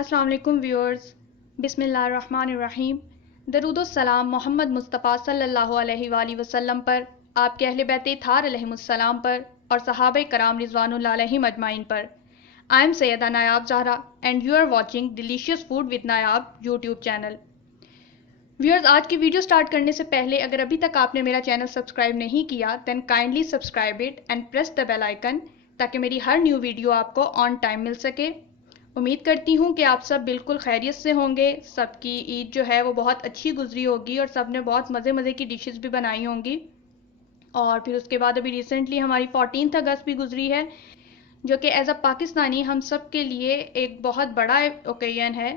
अस्सलाम वालेकुम व्यूअर्स, बिस्मिल्लाहिर्रहमानिर्रहीम। दरूद सलाम मोहम्मद मुस्तफ़ा सल्लल्लाहु अलैहि वसल्लम पर, आपके अहले बैत थार अलैहिमुस्सलाम पर और सहाबे कराम रिज़वानुल्लाह अलैहिम अजमाइन पर। I am Syeda Nayab Zahra and you are watching delicious food with Nayab YouTube channel. Viewers, आज की वीडियो स्टार्ट करने से पहले अगर अभी तक आपने मेरा चैनल सब्सक्राइब नहीं किया then kindly subscribe it and press the bell icon ताकि मेरी हर न्यू वीडियो आपको ऑन टाइम मिल सके। उम्मीद करती हूँ कि आप सब बिल्कुल खैरियत से होंगे। सबकी ईद जो है वो बहुत अच्छी गुजरी होगी और सब ने बहुत मज़े मज़े की डिशेस भी बनाई होंगी। और फिर उसके बाद अभी रिसेंटली हमारी 14 अगस्त भी गुजरी है, जो कि एज अ पाकिस्तानी हम सब के लिए एक बहुत बड़ा ओकेजन है।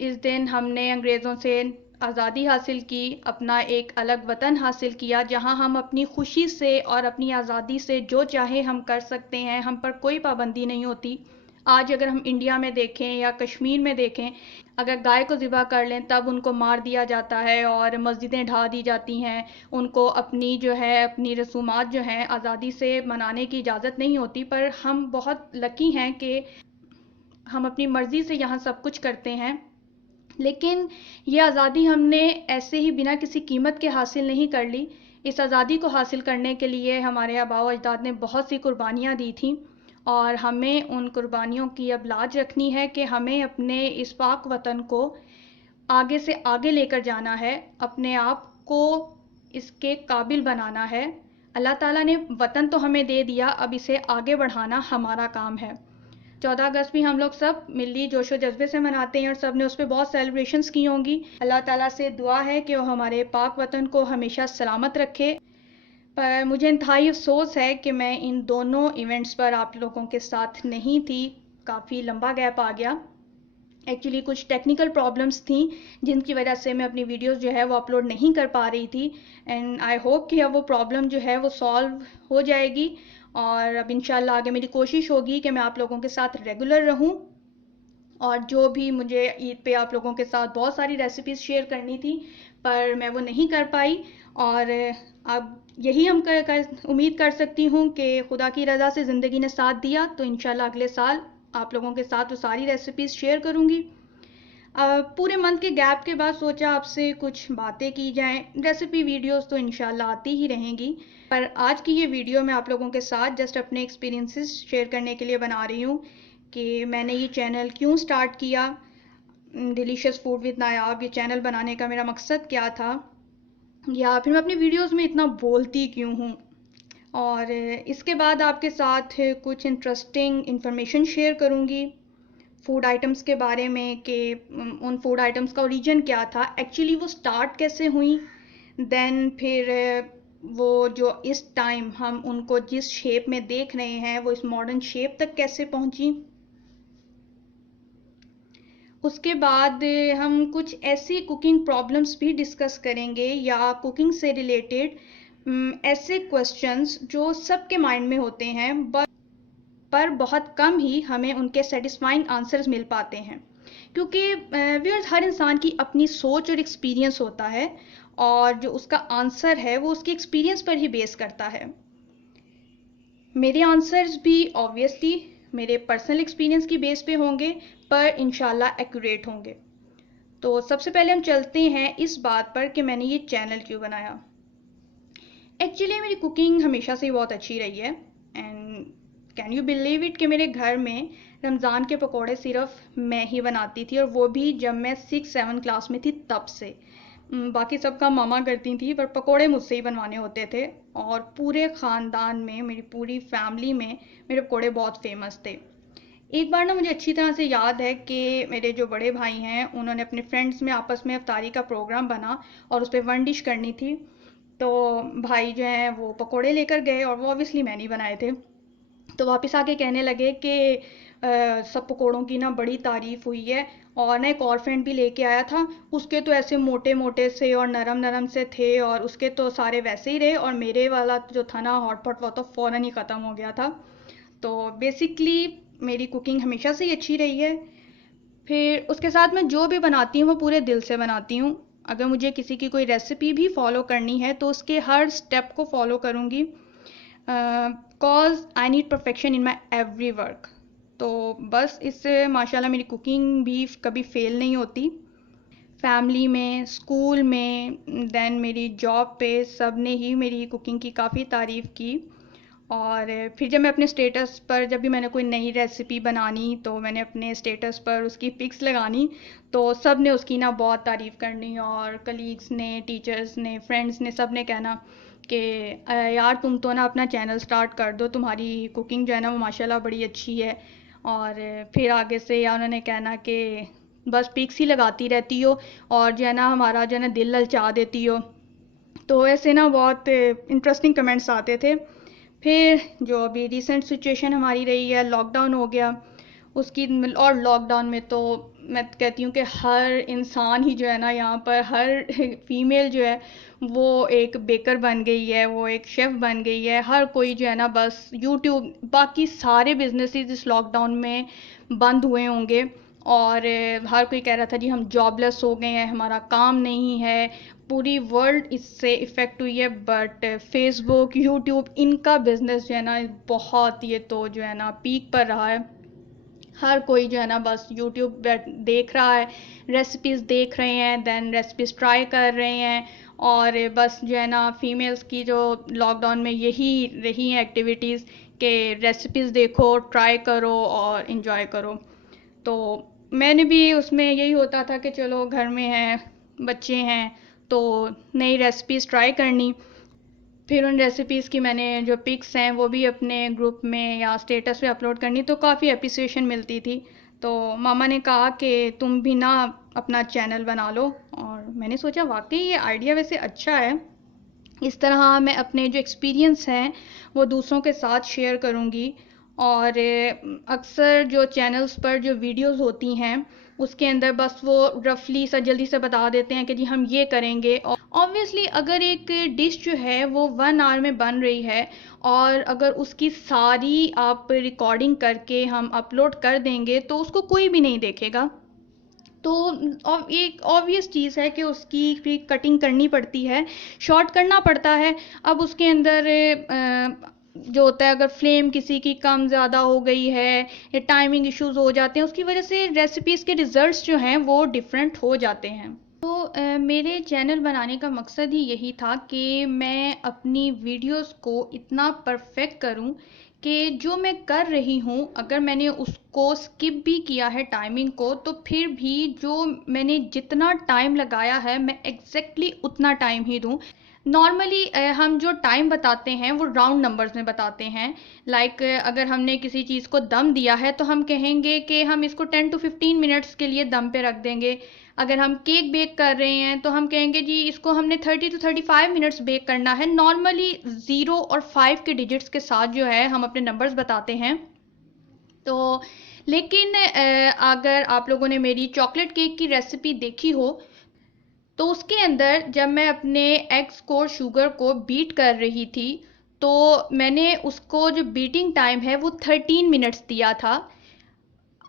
इस दिन हमने अंग्रेज़ों से आज़ादी हासिल की, अपना एक अलग वतन हासिल किया जहां हम अपनी खुशी से और अपनी आज़ादी से जो चाहे हम कर सकते हैं, हम पर कोई पाबंदी नहीं होती। आज अगर हम इंडिया में देखें या कश्मीर में देखें, अगर गाय को ज़िबा कर लें तब उनको मार दिया जाता है और मस्जिदें ढा दी जाती हैं। उनको अपनी जो है अपनी रसूमात जो हैं आज़ादी से मनाने की इजाज़त नहीं होती। पर हम बहुत लकी हैं कि हम अपनी मर्ज़ी से यहाँ सब कुछ करते हैं। लेकिन ये आज़ादी हमने ऐसे ही बिना किसी कीमत के हासिल नहीं कर ली। इस आज़ादी को हासिल करने के लिए हमारे आबा व अजदाद ने बहुत सी कुर्बानियाँ दी थीं और हमें उन कुर्बानियों की अब लाज रखनी है कि हमें अपने इस पाक वतन को आगे से आगे लेकर जाना है, अपने आप को इसके काबिल बनाना है। अल्लाह ताला ने वतन तो हमें दे दिया, अब इसे आगे बढ़ाना हमारा काम है। 14 अगस्त भी हम लोग सब मिली जोशो जज्बे से मनाते हैं और सब ने उस पर बहुत सेलिब्रेशंस की होंगी। अल्लाह ताला से दुआ है कि वो हमारे पाक वतन को हमेशा सलामत रखे। पर मुझे इंतहाई अफसोस है कि मैं इन दोनों इवेंट्स पर आप लोगों के साथ नहीं थी। काफ़ी लंबा गैप आ गया। एक्चुअली कुछ टेक्निकल प्रॉब्लम्स थी जिनकी वजह से मैं अपनी वीडियोस जो है वो अपलोड नहीं कर पा रही थी। एंड आई होप कि अब वो प्रॉब्लम जो है वो सॉल्व हो जाएगी और अब इंशाल्लाह आगे मेरी कोशिश होगी कि मैं आप लोगों के साथ रेगुलर रहूं। और जो भी मुझे ईद पे आप लोगों के साथ बहुत सारी रेसिपीज़ शेयर करनी थी पर मैं वो नहीं कर पाई। और अब यही हम उम्मीद कर सकती हूँ कि खुदा की रज़ा से ज़िंदगी ने साथ दिया तो इंशाल्लाह अगले साल आप लोगों के साथ वो सारी रेसिपीज़ शेयर करूँगी। पूरे मंथ के गैप के बाद सोचा आपसे कुछ बातें की जाएं। रेसिपी वीडियोस तो इंशाल्लाह आती ही रहेंगी, पर आज की ये वीडियो मैं आप लोगों के साथ जस्ट अपने एक्सपीरियंसेस शेयर करने के लिए बना रही हूँ कि मैंने ये चैनल क्यों स्टार्ट किया। डिलीशियस फूड विद नायाब ये चैनल बनाने का मेरा मकसद क्या था, या फिर मैं अपनी वीडियोस में इतना बोलती क्यों हूँ। और इसके बाद आपके साथ कुछ इंटरेस्टिंग इंफॉर्मेशन शेयर करूँगी फूड आइटम्स के बारे में कि उन फूड आइटम्स का ओरिजिन क्या था, एक्चुअली वो स्टार्ट कैसे हुई, देन फिर वो जो इस टाइम हम उनको जिस शेप में देख रहे हैं वो इस मॉडर्न शेप तक कैसे पहुंची। उसके बाद हम कुछ ऐसी कुकिंग प्रॉब्लम्स भी डिस्कस करेंगे या कुकिंग से रिलेटेड ऐसे क्वेश्चंस जो सबके माइंड में होते हैं पर बहुत कम ही हमें उनके सेटिस्फाइंग आंसर्स मिल पाते हैं, क्योंकि व्यूअर्स हर इंसान की अपनी सोच और एक्सपीरियंस होता है और जो उसका आंसर है वो उसके एक्सपीरियंस पर ही बेस करता है। मेरे आंसर्स भी ऑब्वियसली मेरे पर्सनल एक्सपीरियंस की बेस पे होंगे पर इंशाल्लाह एक्यूरेट होंगे। तो सबसे पहले हम चलते हैं इस बात पर कि मैंने ये चैनल क्यों बनाया। एक्चुअली मेरी कुकिंग हमेशा से ही बहुत अच्छी रही है and can you believe it कि मेरे घर में रमज़ान के पकोड़े सिर्फ मैं ही बनाती थी, और वो भी जब मैं 6-7 क्लास में थी तब से। बाकी सब काम मामा करती थी पर पकोड़े मुझसे ही बनवाने होते थे और पूरे ख़ानदान में मेरी पूरी फैमिली में मेरे पकोड़े बहुत फेमस थे। एक बार ना मुझे अच्छी तरह से याद है कि मेरे जो बड़े भाई हैं उन्होंने अपने फ्रेंड्स में आपस में इफ्तारी का प्रोग्राम बना और उस पर वन डिश करनी थी। तो भाई जो हैं वो पकोड़े लेकर गए और वो ऑब्वियसली मैंने ही बनाए थे। तो वापस आके कहने लगे कि सब पकोड़ों की ना बड़ी तारीफ़ हुई है, और ना एक और फ्रेंड भी लेके आया था, उसके तो ऐसे मोटे मोटे से और नरम नरम से थे और उसके तो सारे वैसे ही रहे और मेरे वाला जो था ना हॉटपॉट वो तो फ़ौरन ही ख़त्म हो गया था। तो बेसिकली मेरी कुकिंग हमेशा से ही अच्छी रही है। फिर उसके साथ मैं जो भी बनाती हूँ वो पूरे दिल से बनाती हूँ। अगर मुझे किसी की कोई रेसिपी भी फॉलो करनी है तो उसके हर स्टेप को फॉलो करूँगी, cause I need perfection in my every work. तो बस इससे माशाल्लाह मेरी कुकिंग भी कभी फ़ेल नहीं होती। फैमिली में, स्कूल में, देन मेरी जॉब पे सब ने ही मेरी कुकिंग की काफ़ी तारीफ़ की। और फिर जब मैं अपने स्टेटस पर जब भी मैंने कोई नई रेसिपी बनानी तो मैंने अपने स्टेटस पर उसकी पिक्स लगानी, तो सब ने उसकी ना बहुत तारीफ़ करनी, और कलीग्स ने, टीचर्स ने, फ्रेंड्स ने, सब ने कहना कि यार तुम तो ना अपना चैनल स्टार्ट कर दो, तुम्हारी कुकिंग जो है ना वो माशाल्लाह बड़ी अच्छी है। और फिर आगे से या उन्होंने कहना कि बस पिक्स ही लगाती रहती हो और जो है ना हमारा जो है ना दिल ललचा देती हो। तो ऐसे ना बहुत इंटरेस्टिंग कमेंट्स आते थे। फिर जो अभी रिसेंट सिचुएशन हमारी रही है, लॉकडाउन हो गया उसकी, और लॉकडाउन में तो मैं कहती हूँ कि हर इंसान ही जो है ना यहाँ पर हर फीमेल जो है वो एक बेकर बन गई है, वो एक शेफ़ बन गई है। हर कोई जो है ना बस यूट्यूब, बाकी सारे बिजनेसेस इस लॉकडाउन में बंद हुए होंगे, और हर कोई कह रहा था जी हम जॉबलेस हो गए हैं, हमारा काम नहीं है, पूरी वर्ल्ड इससे इफ़ेक्ट हुई है। बट फेसबुक, यूट्यूब, इनका बिज़नेस जो है ना बहुत, ये तो जो है ना पीक पर रहा है। हर कोई जो है ना बस यूट्यूब देख रहा है, रेसिपीज़ देख रहे हैं, देन रेसिपीज़ ट्राई कर रहे हैं। और बस जो है ना फीमेल्स की जो लॉकडाउन में यही रही हैं एक्टिविटीज़ कि रेसिपीज़ देखो, ट्राई करो और इन्जॉय करो। तो मैंने भी उसमें यही होता था कि चलो घर में हैं, बच्चे हैं, तो नई रेसिपीज़ ट्राई करनी। फिर उन रेसिपीज़ की मैंने जो पिक्स हैं वो भी अपने ग्रुप में या स्टेटस पे अपलोड करनी, तो काफ़ी एप्रिसिएशन मिलती थी। तो मामा ने कहा कि तुम भी ना अपना चैनल बना लो, और मैंने सोचा वाकई ये आइडिया वैसे अच्छा है। इस तरह मैं अपने जो एक्सपीरियंस हैं वो दूसरों के साथ शेयर करूँगी। और अक्सर जो चैनल्स पर जो वीडियोस होती हैं उसके अंदर बस वो रफली सा जल्दी से बता देते हैं कि जी हम ये करेंगे। और ऑब्वियसली अगर एक डिश जो है वो 1 आवर में बन रही है, और अगर उसकी सारी आप रिकॉर्डिंग करके हम अपलोड कर देंगे तो उसको कोई भी नहीं देखेगा। तो एक ऑब्वियस चीज़ है कि उसकी फिर कटिंग करनी पड़ती है, शॉर्ट करना पड़ता है। अब उसके अंदर जो होता है, अगर फ्लेम किसी की कम ज़्यादा हो गई है या टाइमिंग इश्यूज हो जाते हैं, उसकी वजह से रेसिपीज़ के रिजल्ट्स जो हैं वो डिफरेंट हो जाते हैं। तो मेरे चैनल बनाने का मकसद ही यही था कि मैं अपनी वीडियोस को इतना परफेक्ट करूं कि जो मैं कर रही हूँ अगर मैंने उसको स्किप भी किया है टाइमिंग को, तो फिर भी जो मैंने जितना टाइम लगाया है मैं एग्जैक्टली उतना टाइम ही दूँ। नॉर्मली हम जो टाइम बताते हैं वो राउंड नंबर्स में बताते हैं। लाइक अगर हमने किसी चीज़ को दम दिया है तो हम कहेंगे कि हम इसको 10 to 15 मिनट्स के लिए दम पे रख देंगे। अगर हम केक बेक कर रहे हैं तो हम कहेंगे जी इसको हमने 30 to 35 मिनट्स बेक करना है। नॉर्मली 0 और 5 के डिजिट्स के साथ जो है हम अपने नंबर्स बताते हैं। तो लेकिन अगर आप लोगों ने मेरी चॉकलेट केक की रेसिपी देखी हो तो उसके अंदर जब मैं अपने एग्स को, शुगर को बीट कर रही थी, तो मैंने उसको जो बीटिंग टाइम है वो 13 मिनट्स दिया था।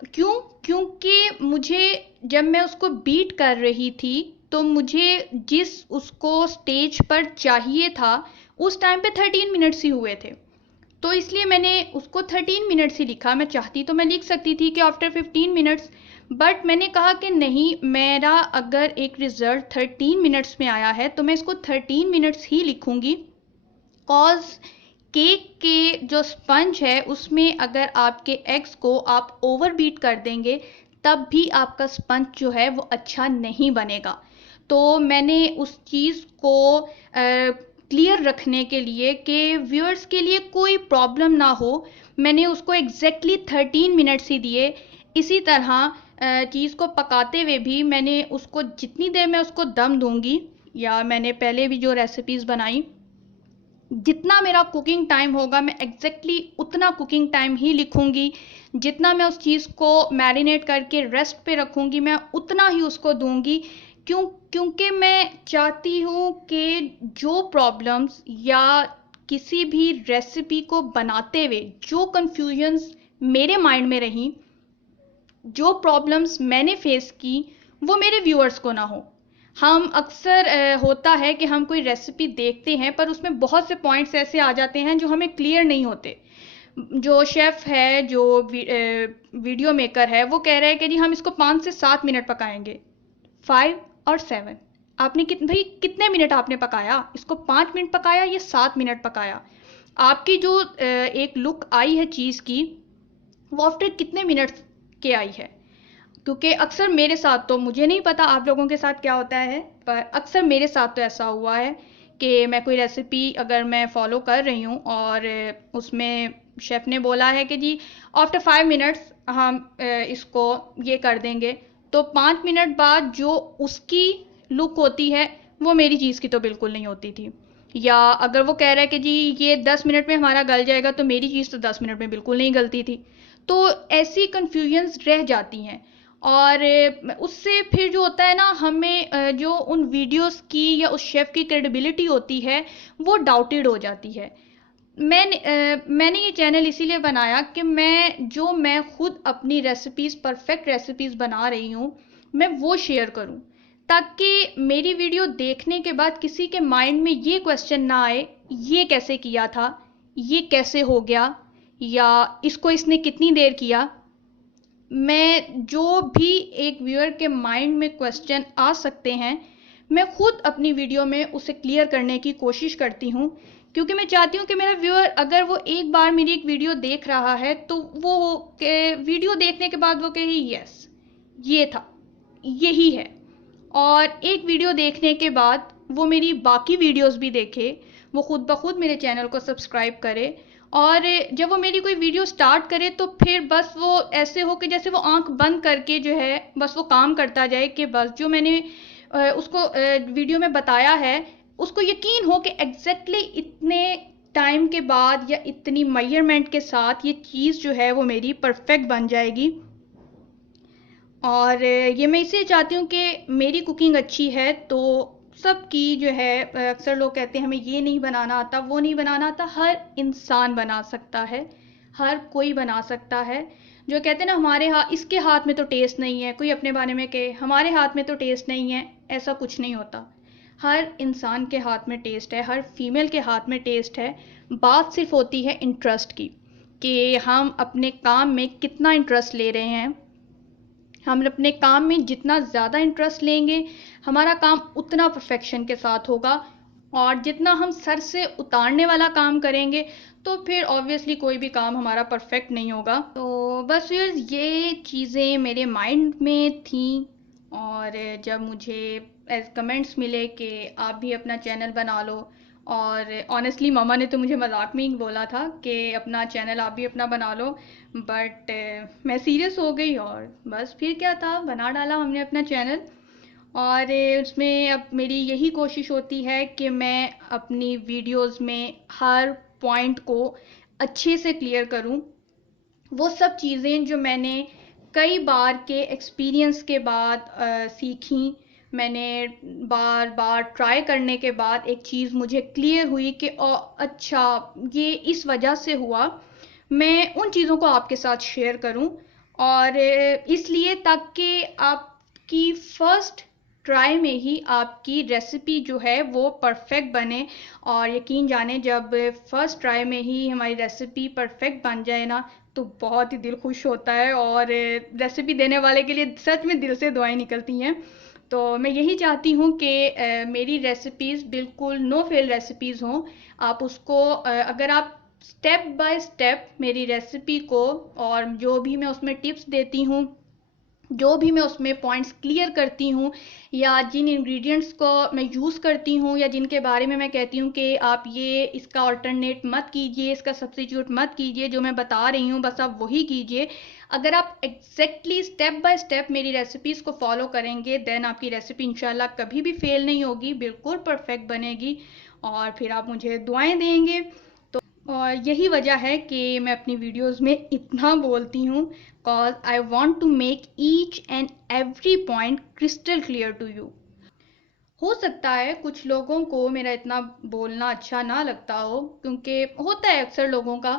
क्यों? क्योंकि मुझे, जब मैं उसको बीट कर रही थी तो मुझे जिस उसको स्टेज पर चाहिए था उस टाइम पे 13 मिनट्स ही हुए थे, तो इसलिए मैंने उसको 13 मिनट्स ही लिखा। मैं चाहती तो मैं लिख सकती थी कि आफ्टर 15 मिनट्स, बट मैंने कहा कि नहीं, मेरा अगर एक रिज़ल्ट 13 मिनट्स में आया है तो मैं इसको 13 मिनट्स ही लिखूंगी। कॉज केक के जो स्पंज है उसमें अगर आपके एग्स को आप ओवर बीट कर देंगे तब भी आपका स्पंज जो है वो अच्छा नहीं बनेगा। तो मैंने उस चीज़ को क्लियर रखने के लिए कि व्यूअर्स के लिए कोई प्रॉब्लम ना हो, मैंने उसको एग्जैक्टली 13 मिनट्स ही दिए। इसी तरह चीज़ को पकाते हुए भी मैंने उसको जितनी देर में उसको दम दूंगी, या मैंने पहले भी जो रेसिपीज़ बनाई, जितना मेरा कुकिंग टाइम होगा मैं एग्जैक्टली उतना कुकिंग टाइम ही लिखूंगी। जितना मैं उस चीज़ को मैरिनेट करके रेस्ट पे रखूंगी मैं उतना ही उसको दूंगी। क्योंकि मैं चाहती हूँ कि जो प्रॉब्लम्स या किसी भी रेसिपी को बनाते हुए जो कंफ्यूजन्स मेरे माइंड में रहीं, जो प्रॉब्लम्स मैंने फेस की, वो मेरे व्यूअर्स को ना हो। हम अक्सर होता है कि हम कोई रेसिपी देखते हैं पर उसमें बहुत से पॉइंट्स ऐसे आ जाते हैं जो हमें क्लियर नहीं होते। जो शेफ़ है, जो वीडियो मेकर है, वो कह रहा है कि जी हम इसको 5 से 7 मिनट पकाएंगे। 5 और 7, आपने भाई कितने मिनट आपने पकाया? इसको 5 मिनट पकाया या 7 मिनट पकाया? आपकी जो एक लुक आई है चीज़ की, वो आफ्टर कितने मिनट के आई है? क्योंकि अक्सर मेरे साथ, तो मुझे नहीं पता आप लोगों के साथ क्या होता है, पर अक्सर मेरे साथ तो ऐसा हुआ है कि मैं कोई रेसिपी अगर मैं फॉलो कर रही हूँ और उसमें शेफ़ ने बोला है कि जी आफ्टर 5 मिनट्स हम इसको ये कर देंगे, तो 5 मिनट बाद जो उसकी लुक होती है वो मेरी चीज़ की तो बिल्कुल नहीं होती थी। या अगर वो कह रहा है कि जी ये 10 मिनट में हमारा गल जाएगा, तो मेरी चीज़ तो 10 मिनट में बिल्कुल नहीं गलती थी। तो ऐसी कन्फ्यूजन्स रह जाती हैं, और उससे फिर जो होता है ना, हमें जो उन वीडियोस की या उस शेफ़ की क्रेडिबिलिटी होती है वो डाउटेड हो जाती है। मैंने ये चैनल इसीलिए बनाया कि मैं खुद अपनी रेसिपीज़, परफेक्ट रेसिपीज़ बना रही हूँ, मैं वो शेयर करूँ, ताकि मेरी वीडियो देखने के बाद किसी के माइंड में ये क्वेश्चन ना आए, ये कैसे किया था, ये कैसे हो गया, या इसको इसने कितनी देर किया। मैं जो भी एक व्यूअर के माइंड में क्वेश्चन आ सकते हैं, मैं खुद अपनी वीडियो में उसे क्लियर करने की कोशिश करती हूँ, क्योंकि मैं चाहती हूँ कि मेरा व्यूअर अगर वो एक बार मेरी एक वीडियो देख रहा है, तो वो वीडियो देखने के बाद वो कहे यस, ये था, यही है। और एक वीडियो देखने के बाद वो मेरी बाकी वीडियोस भी देखे, वो खुद ब खुद मेरे चैनल को सब्सक्राइब करे, और जब वो मेरी कोई वीडियो स्टार्ट करे तो फिर बस वो ऐसे हो कि जैसे वो आंख बंद करके जो है बस वो काम करता जाए, कि बस जो मैंने उसको वीडियो में बताया है, उसको यकीन हो कि एग्जैक्टली इतने टाइम के बाद या इतनी मेजरमेंट के साथ ये चीज़ जो है वो मेरी परफेक्ट बन जाएगी। और ये मैं इसलिए चाहती हूँ कि मेरी कुकिंग अच्छी है तो सबकी जो है, अक्सर लोग कहते हैं हमें ये नहीं बनाना आता, वो नहीं बनाना आता, हर इंसान बना सकता है, हर कोई बना सकता है। जो कहते हैं ना हमारे हाथ, इसके हाथ में तो टेस्ट नहीं है, कोई अपने बारे में कहे हमारे हाथ में तो टेस्ट नहीं है, ऐसा कुछ नहीं होता। हर इंसान के हाथ में टेस्ट है, हर फीमेल के हाथ में टेस्ट है। बात सिर्फ होती है इंटरेस्ट की, कि हम अपने काम में कितना इंटरेस्ट ले रहे हैं। हम अपने काम में जितना ज़्यादा इंटरेस्ट लेंगे, हमारा काम उतना परफेक्शन के साथ होगा, और जितना हम सर से उतारने वाला काम करेंगे, तो फिर ऑब्वियसली कोई भी काम हमारा परफेक्ट नहीं होगा। तो बस ये चीज़ें मेरे माइंड में थी, और जब मुझे एज कमेंट्स मिले कि आप भी अपना चैनल बना लो, और ऑनेस्टली मम्मा ने तो मुझे मजाक में ही बोला था कि अपना चैनल आप भी अपना बना लो, बट मैं सीरियस हो गई और बस फिर क्या था, बना डाला हमने अपना चैनल। और उसमें अब मेरी यही कोशिश होती है कि मैं अपनी वीडियोस में हर पॉइंट को अच्छे से क्लियर करूं, वो सब चीज़ें जो मैंने कई बार के एक्सपीरियंस के बाद सीखी। मैंने बार बार ट्राई करने के बाद एक चीज़ मुझे क्लियर हुई कि अच्छा ये इस वजह से हुआ, मैं उन चीज़ों को आपके साथ शेयर करूं, और इसलिए ताकि आपकी फर्स्ट ट्राई में ही आपकी रेसिपी जो है वो परफेक्ट बने। और यकीन जाने जब फर्स्ट ट्राई में ही हमारी रेसिपी परफेक्ट बन जाए ना, तो बहुत ही दिल खुश होता है, और रेसिपी देने वाले के लिए सच में दिल से दुआएं निकलती हैं। तो मैं यही चाहती हूँ कि मेरी रेसिपीज़ बिल्कुल नो फेल रेसिपीज़ हों। आप उसको अगर आप स्टेप बाय स्टेप मेरी रेसिपी को, और जो भी मैं उसमें टिप्स देती हूँ, जो भी मैं उसमें पॉइंट्स क्लियर करती हूँ, या जिन इंग्रेडिएंट्स को मैं यूज़ करती हूँ, या जिनके बारे में मैं कहती हूँ कि आप ये इसका अल्टरनेट मत कीजिए, इसका सब्स्टिट्यूट मत कीजिए, जो मैं बता रही हूँ बस आप वही कीजिए। अगर आप एग्जैक्टली स्टेप बाय स्टेप मेरी रेसिपीज़ को फॉलो करेंगे, देन आपकी रेसिपी इंशाल्लाह कभी भी फेल नहीं होगी, बिल्कुल परफेक्ट बनेगी, और फिर आप मुझे दुआएं देंगे। और यही वजह है कि मैं अपनी वीडियोस में इतना बोलती हूँ, cause I want to make each and every point crystal clear to you. हो सकता है कुछ लोगों को मेरा इतना बोलना अच्छा ना लगता हो, क्योंकि होता है अक्सर लोगों का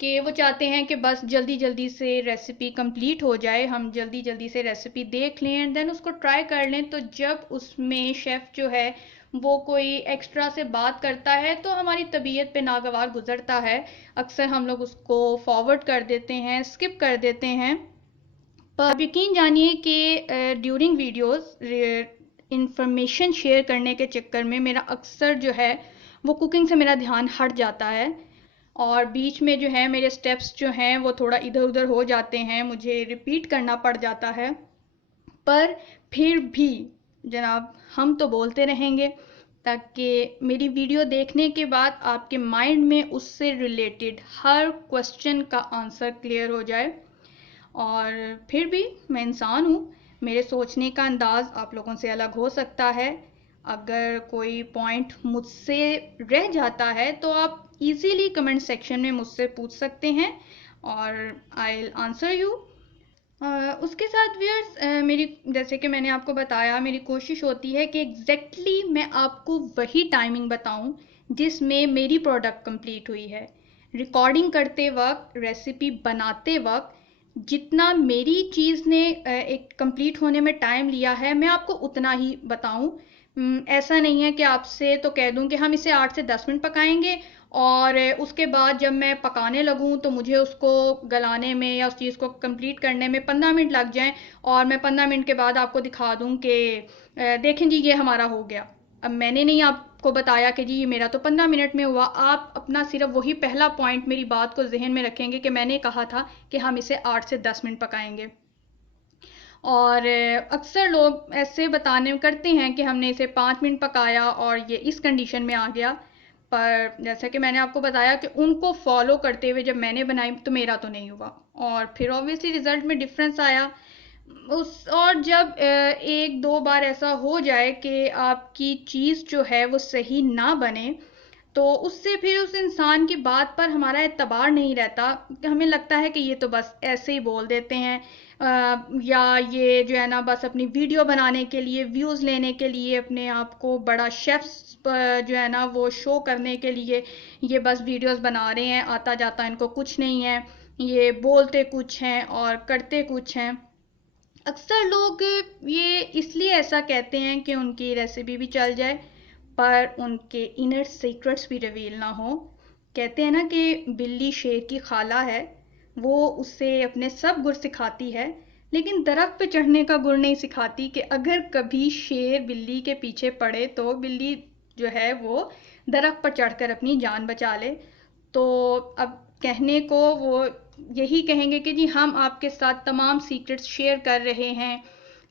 कि वो चाहते हैं कि बस जल्दी जल्दी से रेसिपी कंप्लीट हो जाए, हम जल्दी जल्दी से रेसिपी देख लें एंड देन उसको ट्राई कर लें। तो जब उसमें शेफ़ जो है वो कोई एक्स्ट्रा से बात करता है तो हमारी तबीयत पे नागवार गुजरता है, अक्सर हम लोग उसको फॉरवर्ड कर देते हैं, स्किप कर देते हैं। पर आप यकीन जानिए कि ड्यूरिंग वीडियोस इंफॉर्मेशन शेयर करने के चक्कर में मेरा अक्सर जो है वो कुकिंग से मेरा ध्यान हट जाता है, और बीच में जो है मेरे स्टेप्स जो हैं वो थोड़ा इधर उधर हो जाते हैं, मुझे रिपीट करना पड़ जाता है। पर फिर भी जनाब हम तो बोलते रहेंगे ताकि मेरी वीडियो देखने के बाद आपके माइंड में उससे रिलेटेड हर क्वेश्चन का आंसर क्लियर हो जाए। और फिर भी मैं इंसान हूँ, मेरे सोचने का अंदाज़ आप लोगों से अलग हो सकता है। अगर कोई पॉइंट मुझसे रह जाता है तो आप इजीली कमेंट सेक्शन में मुझसे पूछ सकते हैं और आई विल आंसर यू। उसके साथ व्यूअर्स मेरी, जैसे कि मैंने आपको बताया, मेरी कोशिश होती है कि एग्जैक्टली मैं आपको वही टाइमिंग बताऊं जिसमें मेरी प्रोडक्ट कंप्लीट हुई है। रिकॉर्डिंग करते वक्त, रेसिपी बनाते वक्त जितना मेरी चीज़ ने एक कंप्लीट होने में टाइम लिया है मैं आपको उतना ही बताऊं। ऐसा नहीं है कि आपसे तो कह दूं कि हम इसे 8 से 10 मिनट पकाएंगे और उसके बाद जब मैं पकाने लगूं तो मुझे उसको गलाने में या उस चीज़ को कंप्लीट करने में 15 मिनट लग जाएं और मैं 15 मिनट के बाद आपको दिखा दूं कि देखें जी ये हमारा हो गया। अब मैंने नहीं आपको बताया कि जी ये मेरा तो 15 मिनट में हुआ, आप अपना सिर्फ वही पहला पॉइंट मेरी बात को जहन में रखेंगे कि मैंने कहा था कि हम इसे 8 से 10 मिनट पकाएंगे। और अक्सर लोग ऐसे बताने करते हैं कि हमने इसे 5 मिनट पकाया और ये इस कंडीशन में आ गया। पर जैसा कि मैंने आपको बताया कि उनको फॉलो करते हुए जब मैंने बनाई तो मेरा तो नहीं हुआ, और फिर ऑब्वियसली रिजल्ट में डिफरेंस आया। उस और जब एक दो बार ऐसा हो जाए कि आपकी चीज़ जो है वो सही ना बने तो उससे फिर उस इंसान की बात पर हमारा एतबार नहीं रहता। हमें लगता है कि ये तो बस ऐसे ही बोल देते हैं, या ये जो है ना बस अपनी वीडियो बनाने के लिए, व्यूज़ लेने के लिए, अपने आप को बड़ा शेफ्स जो है ना वो शो करने के लिए ये बस वीडियोस बना रहे हैं, आता जाता इनको कुछ नहीं है, ये बोलते कुछ हैं और करते कुछ हैं। अक्सर लोग ये इसलिए ऐसा कहते हैं कि उनकी रेसिपी भी चल जाए पर उनके इनर सीक्रेट्स भी रिवील ना हो। कहते हैं ना कि बिल्ली शेर की खाला है, वो उससे अपने सब गुर सिखाती है लेकिन दरख्त पे चढ़ने का गुर नहीं सिखाती कि अगर कभी शेर बिल्ली के पीछे पड़े तो बिल्ली जो है वो दरख्त पर चढ़कर अपनी जान बचा ले। तो अब कहने को वो यही कहेंगे कि जी हम आपके साथ तमाम सीक्रेट्स शेयर कर रहे हैं,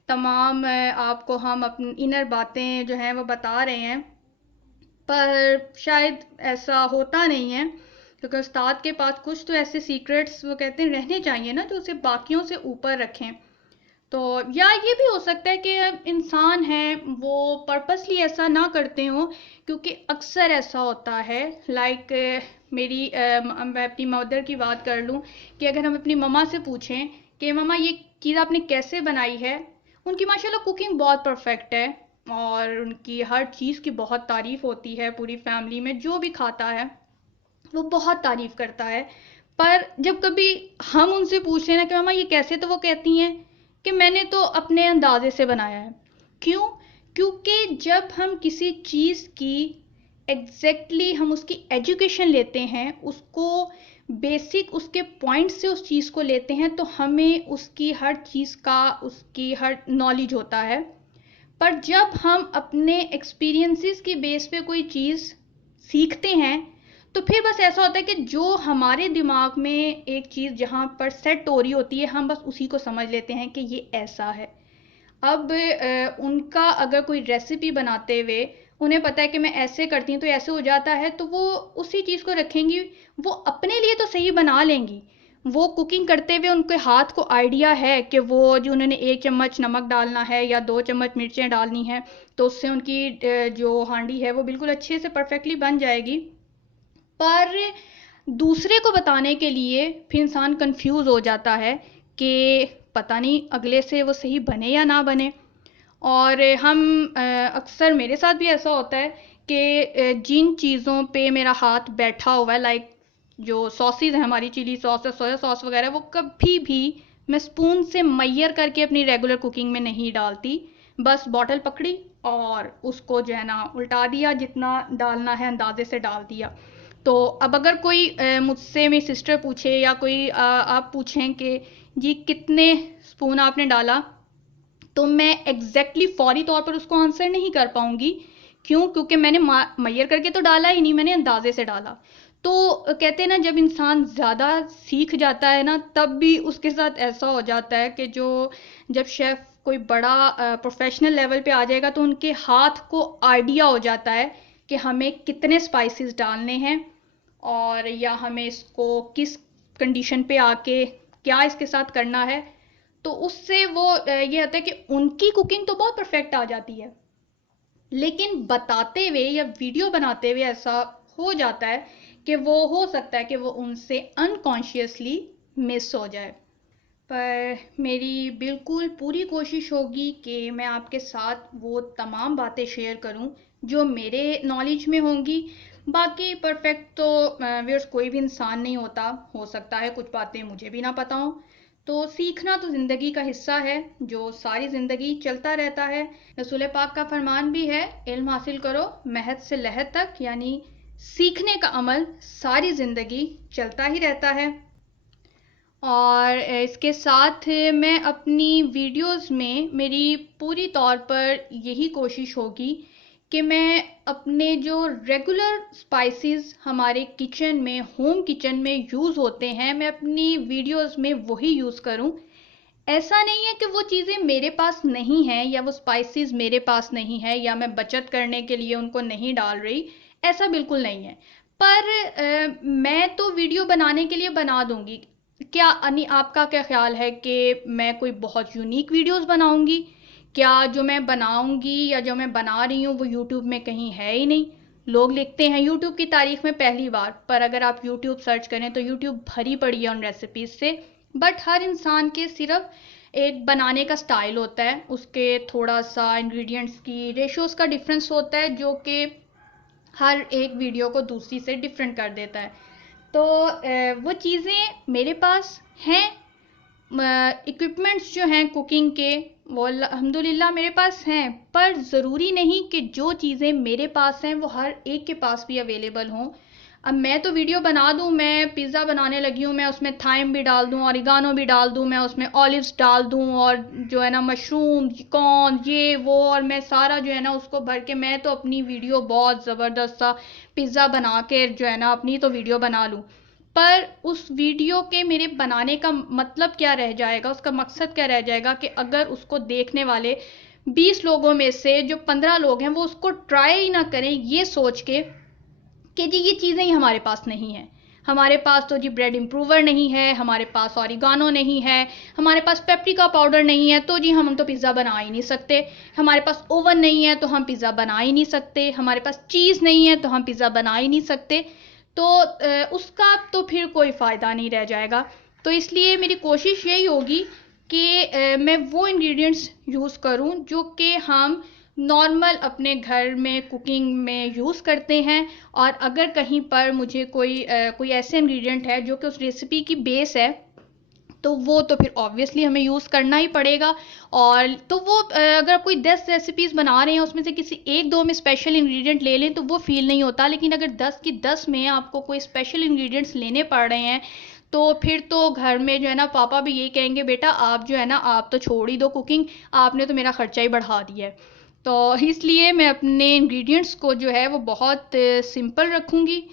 तमाम आपको हम अपनी इनर बातें जो हैं वो बता रहे हैं। पर शायद ऐसा होता नहीं है क्योंकि उस्ताद के पास कुछ तो ऐसे सीक्रेट्स वो कहते हैं रहने चाहिए ना जो उसे बाकियों से ऊपर रखें। तो या ये भी हो सकता है कि इंसान हैं वो पर्पसली ऐसा ना करते हो, क्योंकि अक्सर ऐसा होता है लाइक मैं अपनी मदर की बात कर लूँ कि अगर हम अपनी ममा से पूछें कि ममा ये चीज़ आपने कैसे बनाई है, उनकी माशाल्लाह कुकिंग बहुत परफेक्ट है और उनकी हर चीज़ की बहुत तारीफ़ होती है, पूरी फैमिली में जो भी खाता है वो बहुत तारीफ़ करता है। पर जब कभी हम उनसे पूछते हैं ना कि मम्मा ये कैसे, तो वो कहती हैं कि मैंने तो अपने अंदाजे से बनाया है। क्यों? क्योंकि जब हम किसी चीज़ की एग्जैक्टली हम उसकी एजुकेशन लेते हैं, उसको बेसिक उसके पॉइंट से उस चीज़ को लेते हैं तो हमें उसकी हर चीज़ का, उसकी हर नॉलेज होता है। पर जब हम अपने एक्सपीरियंसेस की बेस पे कोई चीज़ सीखते हैं तो फिर बस ऐसा होता है कि जो हमारे दिमाग में एक चीज़ जहाँ पर सेट हो रही होती है हम बस उसी को समझ लेते हैं कि ये ऐसा है। अब उनका अगर कोई रेसिपी बनाते हुए उन्हें पता है कि मैं ऐसे करती हूँ तो ऐसे हो जाता है तो वो उसी चीज़ को रखेंगी, वो अपने लिए तो सही बना लेंगी। वो कुकिंग करते हुए उनके हाथ को आइडिया है कि वो जो उन्होंने 1 चम्मच नमक डालना है या 2 चम्मच मिर्चें डालनी है तो उससे उनकी जो हांडी है वो बिल्कुल अच्छे से परफेक्टली बन जाएगी। पर दूसरे को बताने के लिए फिर इंसान कंफ्यूज हो जाता है कि पता नहीं अगले से वो सही बने या ना बने। और हम अक्सर मेरे साथ भी ऐसा होता है कि जिन चीज़ों पे मेरा हाथ बैठा हुआ है, लाइक जो सॉसेज हैं हमारी, चिली सॉस या सोया सॉस वगैरह, वो कभी भी मैं स्पून से मैयर करके अपनी रेगुलर कुकिंग में नहीं डालती, बस बॉटल पकड़ी और उसको जो है ना उल्टा दिया, जितना डालना है अंदाजे से डाल दिया। तो अब अगर कोई मुझसे मेरी सिस्टर पूछे या कोई आप पूछें कि जी कितने स्पून आपने डाला, तो मैं एग्जैक्टली फौरी तौर पर उसको आंसर नहीं कर पाऊंगी। क्यों? क्योंकि मैंने मैयर करके तो डाला ही नहीं, मैंने अंदाजे से डाला। तो कहते हैं ना, जब इंसान ज़्यादा सीख जाता है ना, तब भी उसके साथ ऐसा हो जाता है कि जब शेफ़ कोई बड़ा प्रोफेशनल लेवल पे आ जाएगा तो उनके हाथ को आइडिया हो जाता है कि हमें कितने स्पाइसेस डालने हैं, और या हमें इसको किस कंडीशन पे आके क्या इसके साथ करना है। तो उससे वो ये होता है कि उनकी कुकिंग तो बहुत परफेक्ट आ जाती है, लेकिन बताते हुए या वीडियो बनाते हुए ऐसा हो जाता है कि वो हो सकता है कि वो उनसे अनकॉन्शियसली मिस हो जाए। पर मेरी बिल्कुल पूरी कोशिश होगी कि मैं आपके साथ वो तमाम बातें शेयर करूं जो मेरे नॉलेज में होंगी। बाकी परफेक्ट तो व्यूअर्स कोई भी इंसान नहीं होता, हो सकता है कुछ बातें मुझे भी ना पता हों। तो सीखना तो ज़िंदगी का हिस्सा है, जो सारी ज़िंदगी चलता रहता है। रसूल पाक का फरमान भी है, इल्म हासिल करो महद से लहद तक, यानी सीखने का अमल सारी ज़िंदगी चलता ही रहता है। और इसके साथ मैं अपनी वीडियोस में मेरी पूरी तौर पर यही कोशिश होगी कि मैं अपने जो रेगुलर स्पाइसेस हमारे किचन में, होम किचन में यूज़ होते हैं, मैं अपनी वीडियोस में वही यूज़ करूं। ऐसा नहीं है कि वो चीज़ें मेरे पास नहीं हैं या वो स्पाइसेस मेरे पास नहीं है या मैं बचत करने के लिए उनको नहीं डाल रही, ऐसा बिल्कुल नहीं है। पर मैं तो वीडियो बनाने के लिए बना दूंगी। क्या अनि आपका क्या ख्याल है कि मैं कोई बहुत यूनिक वीडियोस बनाऊंगी? क्या जो मैं बनाऊंगी या जो मैं बना रही हूँ वो यूट्यूब में कहीं है ही नहीं? लोग लिखते हैं यूट्यूब की तारीख में पहली बार, पर अगर आप यूट्यूब सर्च करें तो यूट्यूब भरी पड़ी है उन रेसिपीज से। बट हर इंसान के सिर्फ एक बनाने का स्टाइल होता है, उसके थोड़ा सा इंग्रेडिएंट्स की रेशियोज का डिफरेंस होता है, जो कि हर एक वीडियो को दूसरी से डिफरेंट कर देता है। तो वो चीज़ें मेरे पास हैं, इक्विपमेंट्स जो हैं कुकिंग के, वो अल्हम्दुलिल्लाह मेरे पास हैं। पर ज़रूरी नहीं कि जो चीज़ें मेरे पास हैं वो हर एक के पास भी अवेलेबल हों। अब मैं तो वीडियो बना दूं, मैं पिज़्ज़ा बनाने लगी हूँ, मैं उसमें थाइम भी डाल दूं, ऑरिगानो भी डाल दूं, मैं उसमें ऑलिव्स डाल दूं, और जो है ना मशरूम, कॉर्न, ये वो, और मैं सारा जो है ना उसको भर के मैं तो अपनी वीडियो बहुत ज़बरदस्त सा पिज़्ज़ा बना के जो है ना अपनी तो वीडियो बना लूँ। पर उस वीडियो के मेरे बनाने का मतलब क्या रह जाएगा, उसका मकसद क्या रह जाएगा कि अगर उसको देखने वाले 20 लोगों में से जो 15 लोग हैं वो उसको ट्राई ही ना करें ये सोच के कि जी ये चीज़ें ही हमारे पास नहीं हैं। हमारे पास तो जी ब्रेड इम्प्रूवर नहीं है, हमारे पास ऑरिगानो नहीं है, हमारे पास पेपरिका पाउडर नहीं है, तो जी हम तो पिज़्ज़ा बना ही नहीं सकते। हमारे पास ओवन नहीं है तो हम पिज़्ज़ा बना ही नहीं सकते। हमारे पास चीज़ नहीं है तो हम पिज़्ज़ा बना ही नहीं सकते। तो उसका तो फिर कोई फ़ायदा नहीं रह जाएगा। तो इसलिए मेरी कोशिश यही होगी कि मैं वो इंग्रेडिएंट्स यूज़ करूं जो कि हम नॉर्मल अपने घर में कुकिंग में यूज़ करते हैं। और अगर कहीं पर मुझे कोई ऐसे इंग्रेडिएंट है जो कि उस रेसिपी की बेस है, तो वो तो फिर ऑब्वियसली हमें यूज़ करना ही पड़ेगा। और तो वो अगर आप कोई 10 रेसिपीज़ बना रहे हैं उसमें से किसी एक दो में स्पेशल इंग्रेडिएंट ले लें तो वो फील नहीं होता, लेकिन अगर 10 की 10 में आपको कोई स्पेशल इंग्रेडिएंट्स लेने पड़ रहे हैं तो फिर तो घर में जो है ना पापा भी यही कहेंगे, बेटा आप जो है ना आप तो छोड़ ही दो कुकिंग, आपने तो मेरा खर्चा ही बढ़ा दिया है। तो इसलिए मैं अपने इंग्रेडिएंट्स को जो है वो बहुत सिंपल रखूँगी,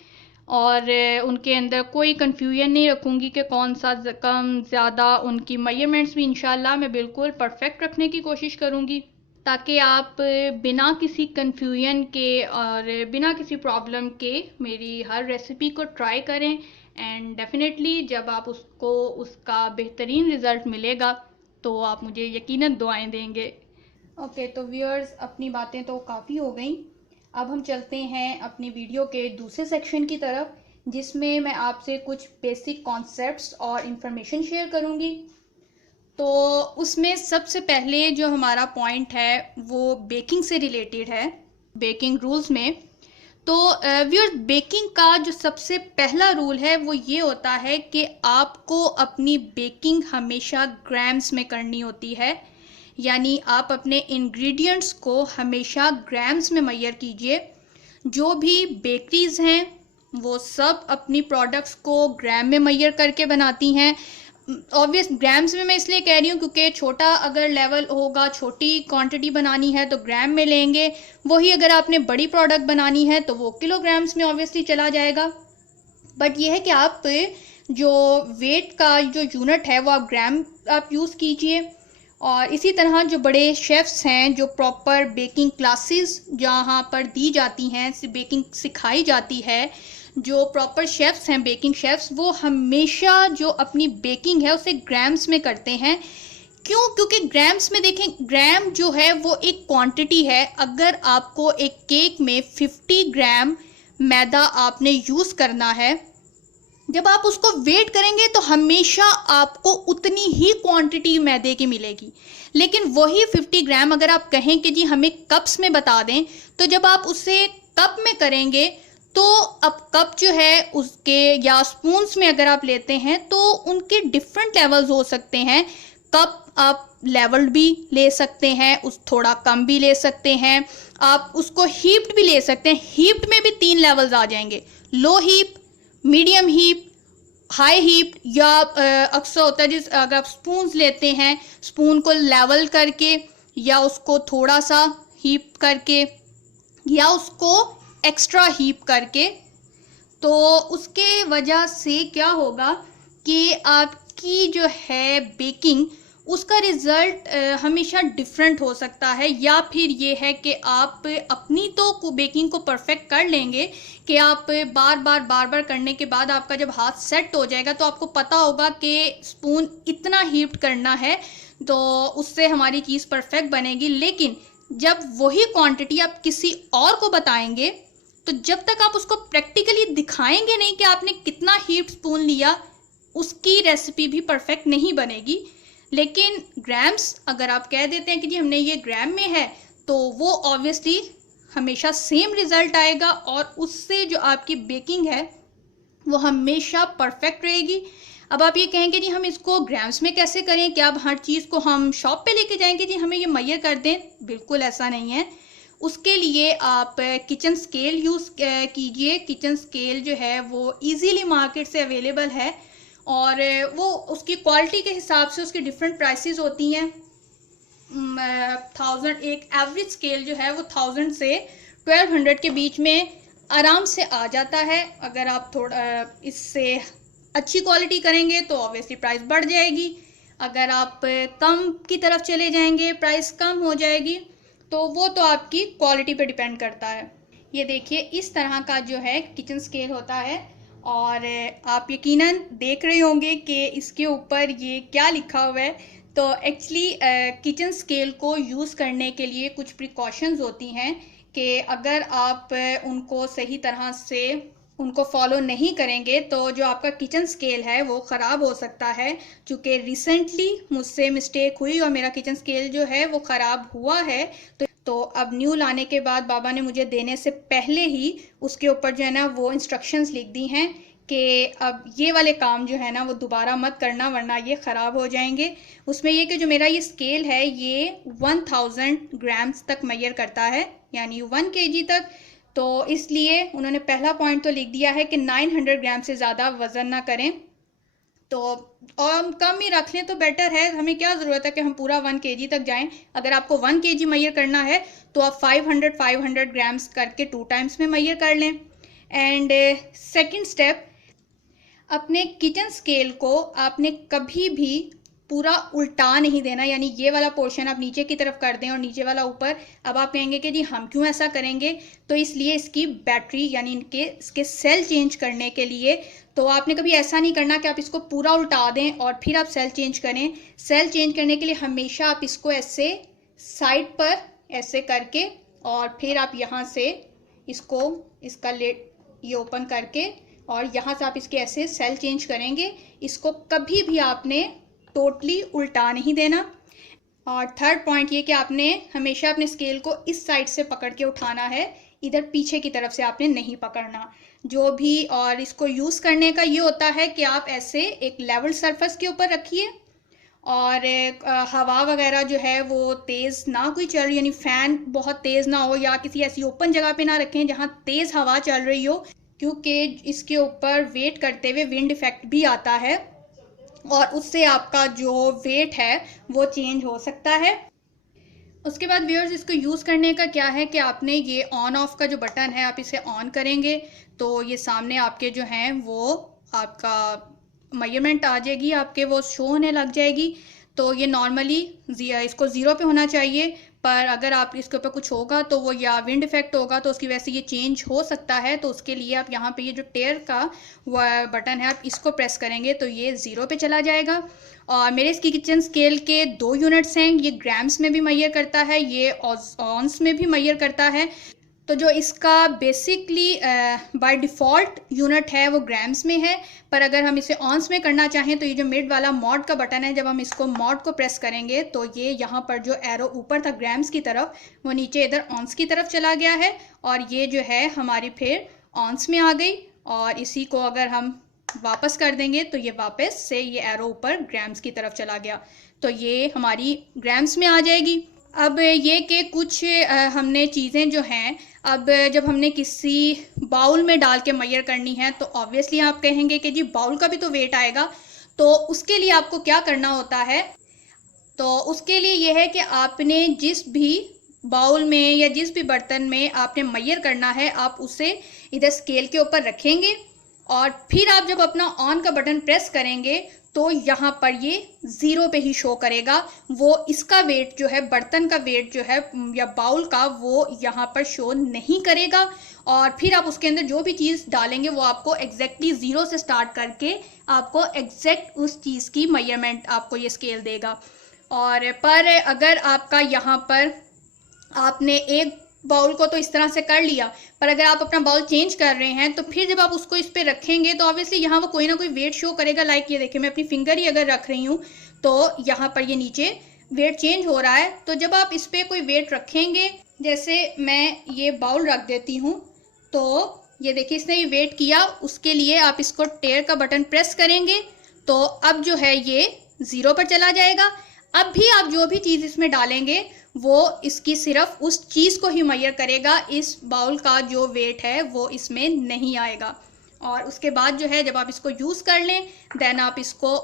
और उनके अंदर कोई कन्फ्यूजन नहीं रखूँगी कि कौन सा कम ज़्यादा। उनकी मेजरमेंट्स भी इंशाल्लाह मैं बिल्कुल परफेक्ट रखने की कोशिश करूँगी, ताकि आप बिना किसी कन्फ्यूजन के और बिना किसी प्रॉब्लम के मेरी हर रेसिपी को ट्राई करें। एंड डेफिनेटली जब आप उसको उसका बेहतरीन रिज़ल्ट मिलेगा तो आप मुझे यकीनन दुआएं देंगे। ओके, तो व्यूअर्स अपनी बातें तो काफ़ी हो गई। अब हम चलते हैं अपनी वीडियो के दूसरे सेक्शन की तरफ, जिसमें मैं आपसे कुछ बेसिक कॉन्सेप्ट्स और इन्फॉर्मेशन शेयर करूंगी। तो उसमें सबसे पहले जो हमारा पॉइंट है वो बेकिंग से रिलेटेड है, बेकिंग रूल्स में। तो व्यूअर्स बेकिंग का जो सबसे पहला रूल है वो ये होता है कि आपको अपनी बेकिंग हमेशा ग्राम्स में करनी होती है, यानी आप अपने इंग्रेडिएंट्स को हमेशा ग्राम्स में मेजर कीजिए। जो भी बेकरीज हैं वो सब अपनी प्रोडक्ट्स को ग्राम में मेजर करके बनाती हैं। ऑब्वियस ग्राम्स में मैं इसलिए कह रही हूँ क्योंकि छोटा अगर लेवल होगा, छोटी क्वांटिटी बनानी है तो ग्राम में लेंगे, वही अगर आपने बड़ी प्रोडक्ट बनानी है तो वो किलोग्राम्स में ऑब्वियसली चला जाएगा। बट ये है कि आप जो वेट का जो यूनिट है वो आप ग्राम आप यूज़ कीजिए। और इसी तरह जो बड़े शेफ़्स हैं, जो प्रॉपर बेकिंग क्लासेस जहाँ पर दी जाती हैं, बेकिंग सिखाई जाती है, जो प्रॉपर शेफ़्स हैं, बेकिंग शेफ़्स, वो हमेशा जो अपनी बेकिंग है उसे ग्राम्स में करते हैं। क्यों? क्योंकि ग्राम्स में देखें, ग्राम जो है वो एक क्वांटिटी है। अगर आपको एक केक में 50 ग्राम मैदा आपने यूज़ करना है, जब आप उसको वेट करेंगे तो हमेशा आपको उतनी ही क्वांटिटी मैदे की मिलेगी। लेकिन वही 50 ग्राम अगर आप कहें कि जी हमें कप्स में बता दें, तो जब आप उसे कप में करेंगे तो अब कप जो है उसके या स्पून्स में अगर आप लेते हैं तो उनके डिफरेंट लेवल्स हो सकते हैं। कप आप लेवल्ड भी ले सकते हैं, उस थोड़ा कम भी ले सकते हैं, आप उसको हीप्ड भी ले सकते हैं। हीप्ड में भी 3 लेवल्स आ जाएंगे, low heap, medium heap, high heap. या अक्सर होता है जिस अगर आप स्पून्स लेते हैं, स्पून को लेवल करके या उसको थोड़ा सा हीप करके या उसको एक्स्ट्रा हीप करके, तो उसके वजह से क्या होगा कि आपकी जो है बेकिंग, उसका रिज़ल्ट हमेशा डिफरेंट हो सकता है। या फिर ये है कि आप अपनी तो बेकिंग को परफेक्ट कर लेंगे कि आप बार बार करने के बाद आपका जब हाथ सेट हो जाएगा तो आपको पता होगा कि स्पून इतना हीट करना है, तो उससे हमारी चीज़ परफेक्ट बनेगी। लेकिन जब वही क्वांटिटी आप किसी और को बताएंगे तो जब तक आप उसको प्रैक्टिकली दिखाएंगे नहीं कि आपने कितना हीट स्पून लिया, उसकी रेसिपी भी परफेक्ट नहीं बनेगी। लेकिन ग्राम्स अगर आप कह देते हैं कि जी हमने ये ग्राम में है, तो वो ऑब्वियसली हमेशा सेम रिज़ल्ट आएगा और उससे जो आपकी बेकिंग है वो हमेशा परफेक्ट रहेगी। अब आप ये कहेंगे जी हम इसको ग्राम्स में कैसे करें, क्या अब हर चीज़ को हम शॉप पे लेके जाएंगे जी हमें ये मेजर कर दें? बिल्कुल ऐसा नहीं है। उसके लिए आप किचन स्केल यूज़ कीजिए। किचन स्केल जो है वो इजीली मार्केट से अवेलेबल है और वो उसकी क्वालिटी के हिसाब से उसकी डिफरेंट प्राइसेस होती हैं। 1000 एक एवरेज स्केल जो है वो 1000 से 1200 के बीच में आराम से आ जाता है। अगर आप थोड़ा इससे अच्छी क्वालिटी करेंगे तो ऑब्वियसली प्राइस बढ़ जाएगी, अगर आप कम की तरफ चले जाएंगे प्राइस कम हो जाएगी। तो वो तो आपकी क्वालिटी पे डिपेंड करता है। ये देखिए इस तरह का जो है किचन स्केल होता है और आप यकीनन देख रहे होंगे कि इसके ऊपर ये क्या लिखा हुआ है। तो एक्चुअली किचन स्केल को यूज़ करने के लिए कुछ प्रिकॉशंस होती हैं कि अगर आप उनको सही तरह से उनको फॉलो नहीं करेंगे तो जो आपका किचन स्केल है वो ख़राब हो सकता है। चूँकि रिसेंटली मुझसे मिस्टेक हुई और मेरा किचन स्केल जो है वो ख़राब हुआ है, तो अब न्यू लाने के बाद बाबा ने मुझे देने से पहले ही उसके ऊपर जो है ना वो इंस्ट्रक्शंस लिख दी हैं कि अब ये वाले काम जो है ना वो दोबारा मत करना वरना ये ख़राब हो जाएंगे। उसमें ये कि जो मेरा ये स्केल है ये 1000 ग्राम्स तक मेजर करता है, यानी 1 kg तक। तो इसलिए उन्होंने पहला पॉइंट तो लिख दिया है कि 900 ग्राम से ज़्यादा वज़न ना करें, तो और हम कम ही रख लें तो बेटर है। हमें क्या ज़रूरत है कि हम पूरा 1 kg तक जाएं। अगर आपको 1 kg मेजर करना है तो आप 500 ग्राम्स करके 2 टाइम्स में मेजर कर लें। एंड सेकंड स्टेप, अपने किचन स्केल को आपने कभी भी पूरा उल्टा नहीं देना, यानी ये वाला पोर्शन आप नीचे की तरफ कर दें और नीचे वाला ऊपर। अब आप कहेंगे कि जी हम क्यों ऐसा करेंगे, तो इसलिए इसकी बैटरी यानी इसके सेल चेंज करने के लिए। तो आपने कभी ऐसा नहीं करना कि आप इसको पूरा उल्टा दें और फिर आप सेल चेंज करें। सेल चेंज करने के लिए हमेशा आप इसको ऐसे साइड पर ऐसे करके और फिर आप यहाँ से इसको इसका लेड ये ओपन करके और यहाँ से आप इसके ऐसे सेल चेंज करेंगे। इसको कभी भी आपने टोटली उल्टा नहीं देना। और थर्ड पॉइंट ये कि आपने हमेशा अपने स्केल को इस साइड से पकड़ के उठाना है, इधर पीछे की तरफ से आपने नहीं पकड़ना जो भी। और इसको यूज़ करने का ये होता है कि आप ऐसे एक लेवल सरफेस के ऊपर रखिए और हवा वगैरह जो है वो तेज़ ना कोई चल रही, यानी फ़ैन बहुत तेज़ ना हो, या किसी ऐसी ओपन जगह पे ना रखें जहाँ तेज़ हवा चल रही हो, क्योंकि इसके ऊपर वेट करते हुए विंड इफ़ेक्ट भी आता है और उससे आपका जो वेट है वो चेंज हो सकता है। उसके बाद व्यूअर्स, इसको यूज़ करने का क्या है कि आपने ये ऑन ऑफ का जो बटन है, आप इसे ऑन करेंगे तो ये सामने आपके जो हैं वो आपका मेजरमेंट आ जाएगी, आपके वो शो होने लग जाएगी। तो ये नॉर्मली इसको ज़ीरो पे होना चाहिए, पर अगर आप इसके ऊपर कुछ होगा तो वो या विंड इफेक्ट होगा तो उसकी वजह से ये चेंज हो सकता है। तो उसके लिए आप यहाँ पे ये जो टेयर का बटन है आप इसको प्रेस करेंगे तो ये ज़ीरो पे चला जाएगा। और मेरे इसकी किचन स्केल के 2 यूनिट्स हैं, ये ग्राम्स में भी मेजर करता है, ये ऑन्स में भी मेजर करता है। तो जो इसका बेसिकली बाय डिफ़ॉल्ट यूनिट है वो ग्राम्स में है, पर अगर हम इसे ऑन्स में करना चाहें तो ये जो मिड वाला मॉड का बटन है, जब हम इसको मॉड को प्रेस करेंगे तो ये यहाँ पर जो एरो ऊपर था ग्राम्स की तरफ, वो नीचे इधर ऑन्स की तरफ चला गया है और ये जो है हमारी फिर ऑन्स में आ गई। और इसी को अगर हम वापस कर देंगे तो ये वापस से ये एरो ऊपर ग्राम्स की तरफ चला गया, तो ये हमारी ग्राम्स में आ जाएगी। अब ये कि कुछ हमने चीज़ें जो हैं, अब जब हमने किसी बाउल में डाल के मेजर करनी है तो ऑब्वियसली आप कहेंगे कि जी बाउल का भी तो वेट आएगा, तो उसके लिए आपको क्या करना होता है। तो उसके लिए ये है कि आपने जिस भी बाउल में या जिस भी बर्तन में आपने मेजर करना है, आप उसे इधर स्केल के ऊपर रखेंगे और फिर आप जब अपना ऑन का बटन प्रेस करेंगे तो यहाँ पर ये ज़ीरो पे ही शो करेगा। वो इसका वेट जो है, बर्तन का वेट जो है या बाउल का, वो यहाँ पर शो नहीं करेगा। और फिर आप उसके अंदर जो भी चीज़ डालेंगे वो आपको एग्जैक्टली ज़ीरो से स्टार्ट करके आपको एग्जैक्ट उस चीज़ की मेजरमेंट आपको ये स्केल देगा। और पर अगर आपका यहाँ पर आपने एक बाउल को तो इस तरह से कर लिया, पर अगर आप अपना बाउल चेंज कर रहे हैं तो फिर जब आप उसको इस पे रखेंगे तो ऑब्वियसली यहाँ वो कोई ना कोई वेट शो करेगा। लाइक ये देखिए, मैं अपनी फिंगर ही अगर रख रही हूँ तो यहाँ पर ये नीचे वेट चेंज हो रहा है। तो जब आप इस पर कोई वेट रखेंगे, जैसे मैं ये बाउल रख देती हूँ तो ये देखिए इसने ये वेट किया, उसके लिए आप इसको टेयर का बटन प्रेस करेंगे तो अब जो है ये ज़ीरो पर चला जाएगा। अब भी आप जो भी चीज़ इसमें डालेंगे वो इसकी सिर्फ उस चीज़ को ही मेजर करेगा, इस बाउल का जो वेट है वो इसमें नहीं आएगा। और उसके बाद जो है जब आप इसको यूज़ कर लें देन आप इसको,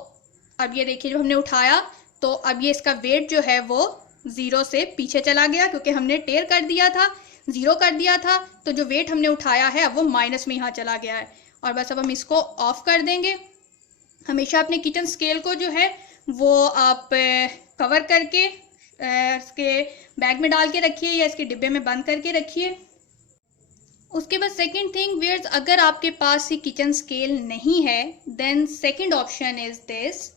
अब ये देखिए जब हमने उठाया तो अब ये इसका वेट जो है वो ज़ीरो से पीछे चला गया, क्योंकि हमने टेयर कर दिया था, ज़ीरो कर दिया था, तो जो वेट हमने उठाया है अब वो माइनस में यहाँ चला गया है। और बस अब हम इसको ऑफ कर देंगे। हमेशा अपने किचन स्केल को जो है वो आप कवर करके इसके बैग में डाल के रखिए या इसके डिब्बे में बंद करके रखिए। उसके बाद सेकंड थिंग व्यूअर्स, अगर आपके पास ये किचन स्केल नहीं है then second option is this,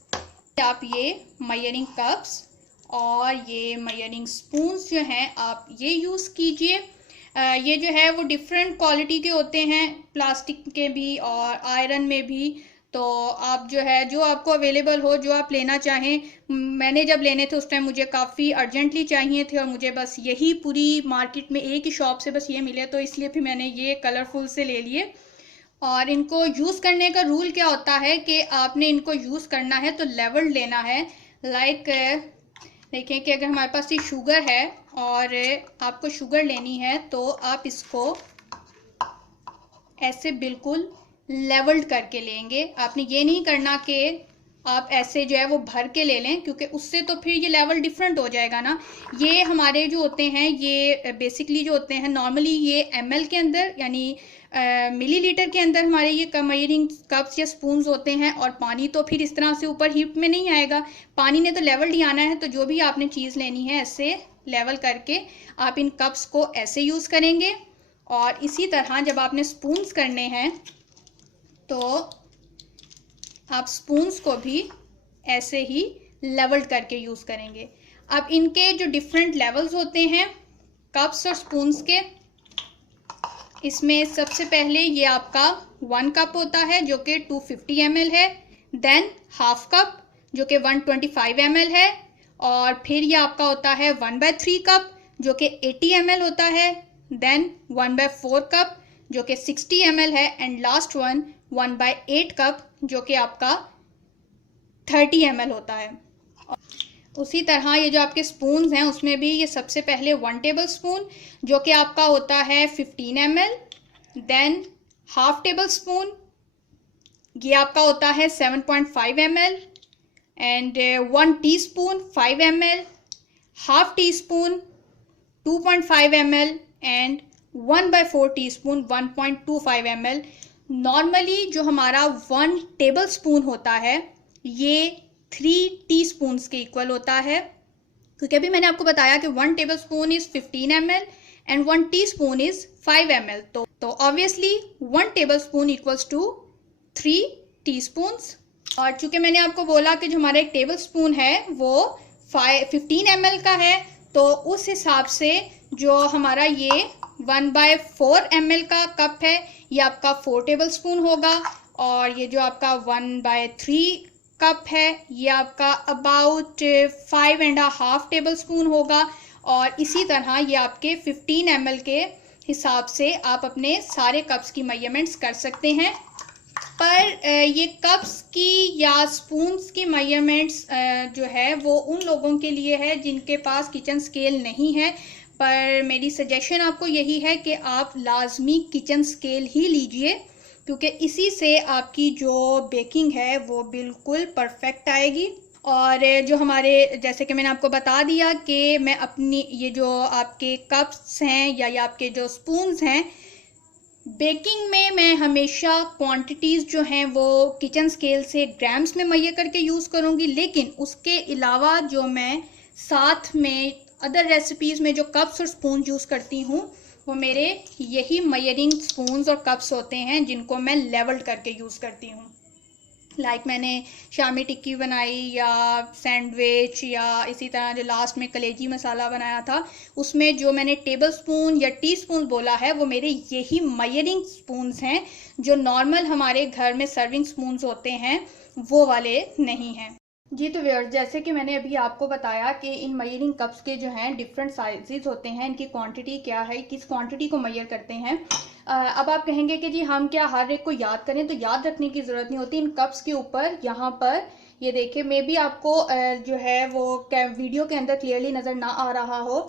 आप ये मेजरिंग कप्स और ये मेजरिंग स्पून्स जो हैं आप ये यूज़ कीजिए। ये जो है वो डिफरेंट क्वालिटी के होते हैं, प्लास्टिक के भी और आयरन में भी। तो आप जो है जो आपको अवेलेबल हो, जो आप लेना चाहें। मैंने जब लेने थे उस टाइम मुझे काफ़ी अर्जेंटली चाहिए थे और मुझे बस यही पूरी मार्केट में एक ही शॉप से बस ये मिले, तो इसलिए फिर मैंने ये कलरफुल से ले लिए। और इनको यूज़ करने का रूल क्या होता है कि आपने इनको यूज़ करना है तो लेवल लेना है। लाइक देखिए कि अगर हमारे पास ये शुगर है और आपको शुगर लेनी है तो आप इसको ऐसे बिल्कुल लेवल्ड करके लेंगे। आपने ये नहीं करना कि आप ऐसे जो है वो भर के ले लें, क्योंकि उससे तो फिर ये लेवल डिफरेंट हो जाएगा ना। ये हमारे जो होते हैं ये बेसिकली जो होते हैं नॉर्मली ये ml के अंदर यानी मिलीलीटर के अंदर हमारे ये मेजरिंग कप्स या स्पून्स होते हैं। और पानी तो फिर इस तरह से ऊपर हीप में नहीं आएगा, पानी ने तो लेवल्ड ही आना है। तो जो भी आपने चीज़ लेनी है ऐसे लेवल करके आप इन कप्स को ऐसे यूज़ करेंगे। और इसी तरह जब आपने स्पून्स करने हैं तो आप स्पून्स को भी ऐसे ही लेवल्ड करके यूज़ करेंगे। अब इनके जो डिफरेंट लेवल्स होते हैं कप्स और स्पून्स के, इसमें सबसे पहले ये आपका 1 कप होता है जो कि 250 ml है, देन हाफ कप जो कि 125 ml है, और फिर ये आपका होता है 1/3 कप जो कि 80 ml होता है, देन 1/4 कप जो कि 60 ml है, एंड लास्ट वन 1/8 कप जो कि आपका 30 ml होता है। उसी तरह ये जो आपके स्पून्स हैं उसमें भी ये सबसे पहले 1 टेबल स्पून जो कि आपका होता है 15 ml, than half table spoon ये आपका होता है 7.5 ml, and 1 teaspoon 5 ml, half tea spoon 2.5 ml and 1/4 teaspoon 1.25 ml। Normally जो हमारा 1 टेबल स्पून होता है ये 3 टीस्पून्स के इक्वल होता है, क्योंकि अभी मैंने आपको बताया कि 1 table spoon is 15 ml and 1 teaspoon is 5 ml। तो obviously 1 table spoon equals to 3 teaspoons. और चूंकि मैंने आपको बोला कि जो हमारा एक टेबल स्पून है वो 15 ml का है, तो उस हिसाब से जो हमारा ये 1/4 ml का कप है ये आपका 4 टेबल स्पून होगा, और ये जो आपका 1/3 कप है ये आपका अबाउट 5.5 टेबल स्पून होगा। और इसी तरह ये आपके 15 ml के हिसाब से आप अपने सारे कप्स की मेजरमेंट्स कर सकते हैं। पर ये कप्स की या स्पून्स की मेजरमेंट्स जो है वो उन लोगों के लिए है जिनके पास किचन स्केल नहीं है। पर मेरी सजेशन आपको यही है कि आप लाजमी किचन स्केल ही लीजिए, क्योंकि इसी से आपकी जो बेकिंग है वो बिल्कुल परफेक्ट आएगी। और जो हमारे, जैसे कि मैंने आपको बता दिया कि मैं अपनी ये जो आपके कप्स हैं या आपके जो स्पून्स हैं, बेकिंग में मैं हमेशा क्वांटिटीज़ जो हैं वो किचन स्केल से ग्राम्स में मेजर करके यूज़ करूँगी, लेकिन उसके अलावा जो मैं साथ में अदर रेसिपीज़ में जो कप्स और स्पून यूज़ करती हूँ वो मेरे यही मेजरिंग स्पून्स और कप्स होते हैं जिनको मैं लेवल्ड करके यूज़ करती हूँ। मैंने शामी टिक्की बनाई या सैंडविच या इसी तरह जो लास्ट में कलेजी मसाला बनाया था, उसमें जो मैंने टेबल स्पून या टी स्पून बोला है वो मेरे यही मेजरिंग स्पून्स हैं, जो नॉर्मल हमारे घर में सर्विंग स्पून्स होते हैं वो वाले नहीं हैं। जी तो व्यूअर्स, जैसे कि मैंने अभी आपको बताया कि इन मेजरिंग कप्स के जो हैं डिफरेंट साइजेस होते हैं, इनकी क्वांटिटी क्या है, किस क्वांटिटी को मेजर करते हैं। अब आप कहेंगे कि जी हम क्या हर एक को याद करें, तो याद रखने की ज़रूरत नहीं होती। इन कप्स के ऊपर यहाँ पर ये देखिए, मे बी आपको जो है वो वीडियो के अंदर क्लियरली नज़र ना आ रहा हो,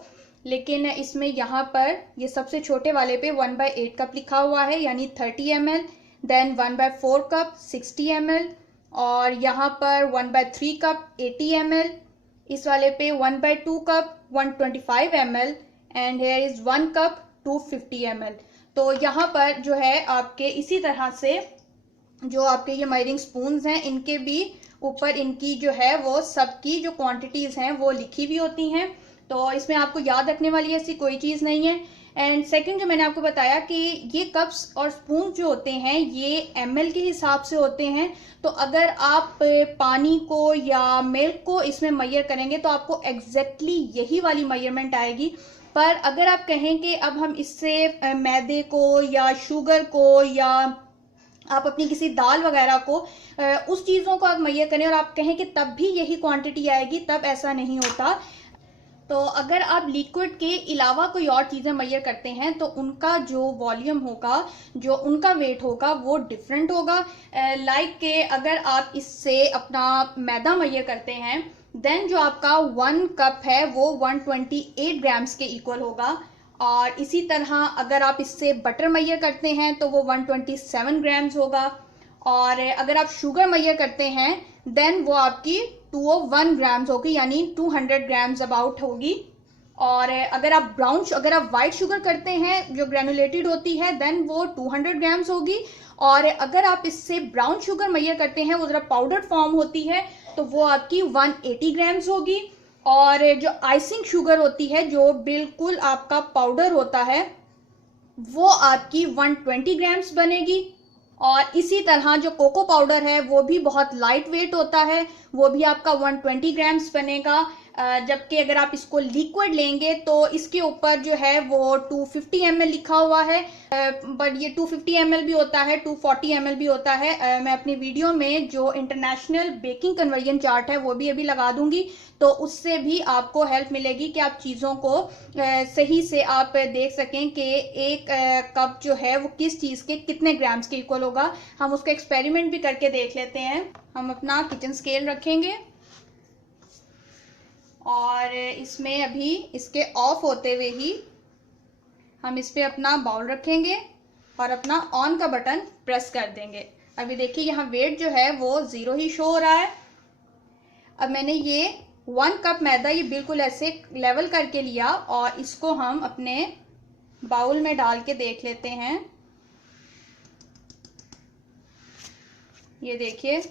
लेकिन इसमें यहाँ पर ये सबसे छोटे वाले पे 1/8 कप लिखा हुआ है, यानी 30 ml, देन 1/4 कप 60 ml, और यहाँ पर 1/3 कप 80 ml, इस वाले पे 1/2 cup 125 ml and here is 1 cup 250 ml। तो यहाँ पर जो है आपके इसी तरह से जो आपके ये मेजरिंग स्पून्स हैं इनके भी ऊपर इनकी जो है वो सबकी जो क्वांटिटीज़ हैं वो लिखी हुई होती हैं, तो इसमें आपको याद रखने वाली ऐसी कोई चीज़ नहीं है। एंड सेकंड, जो मैंने आपको बताया कि ये कप्स और स्पून जो होते हैं ये ml के हिसाब से होते हैं, तो अगर आप पानी को या मिल्क को इसमें मेजर करेंगे तो आपको एग्जैक्टली यही वाली मेजरमेंट आएगी। पर अगर आप कहें कि अब हम इससे मैदे को या शुगर को या आप अपनी किसी दाल वगैरह को उस चीज़ों को आप मेजर करें और आप कहें कि तब भी यही क्वांटिटी आएगी, तब ऐसा नहीं होता। तो अगर आप लिक्विड के अलावा कोई और चीज़ें मेजर करते हैं तो उनका जो वॉल्यूम होगा, जो उनका वेट होगा वो डिफरेंट होगा। लाइक के अगर आप इससे अपना मैदा मेजर करते हैं, देन जो आपका 1 कप है वो 128 ग्राम्स के इक्वल होगा, और इसी तरह अगर आप इससे बटर मेजर करते हैं तो वो 127 ग्राम्स होगा, और अगर आप शुगर मेजर करते हैं देन वो आपकी 201 ग्राम्स होगी, यानी 200 ग्राम्स अबाउट होगी। और अगर आप वाइट शुगर करते हैं जो ग्रेनुलेटेड होती है देन वो 200 ग्राम्स होगी, और अगर आप इससे ब्राउन शुगर मेजर करते हैं वो ज़रा पाउडर फॉर्म होती है तो वो आपकी 180 ग्राम्स होगी, और जो आइसिंग शुगर होती है जो बिल्कुल आपका पाउडर होता है वो आपकी 120 ग्राम्स बनेगी। और इसी तरह जो कोको पाउडर है वो भी बहुत लाइट वेट होता है, वो भी आपका 120 ग्राम्स बनेगा। जबकि अगर आप इसको लिक्विड लेंगे तो इसके ऊपर जो है वो 250 ml लिखा हुआ है, बट ये 250 ml भी होता है, 240 ml भी होता है। मैं अपनी वीडियो में जो इंटरनेशनल बेकिंग कन्वर्जन चार्ट है वो भी अभी लगा दूंगी, तो उससे भी आपको हेल्प मिलेगी कि आप चीज़ों को सही से आप देख सकें कि एक कप जो है वो किस चीज़ के कितने ग्राम्स के इक्वल होगा। हम उसका एक्सपेरिमेंट भी करके देख लेते हैं। हम अपना किचन स्केल रखेंगे और इसमें अभी इसके ऑफ होते हुए ही हम इस पे अपना बाउल रखेंगे और अपना ऑन का बटन प्रेस कर देंगे। अभी देखिए यहाँ वेट जो है वो 0 ही शो हो रहा है। अब मैंने ये 1 कप मैदा ये बिल्कुल ऐसे लेवल करके लिया और इसको हम अपने बाउल में डाल के देख लेते हैं। ये देखिए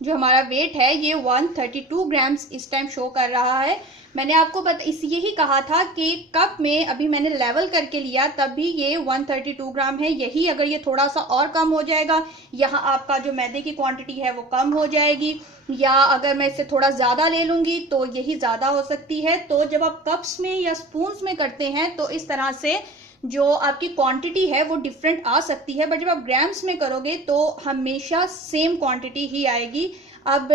जो हमारा वेट है ये 132 ग्राम्स इस टाइम शो कर रहा है। मैंने आपको यही कहा था कि कप में अभी मैंने लेवल करके लिया तब भी ये 132 ग्राम है। यही अगर ये थोड़ा सा और कम हो जाएगा, यहाँ आपका जो मैदे की क्वांटिटी है वो कम हो जाएगी, या अगर मैं इससे थोड़ा ज़्यादा ले लूँगी तो यही ज़्यादा हो सकती है। तो जब आप कप्स में या स्पून्स में करते हैं तो इस तरह से जो आपकी क्वांटिटी है वो डिफरेंट आ सकती है, बट जब आप ग्राम्स में करोगे तो हमेशा सेम क्वांटिटी ही आएगी। अब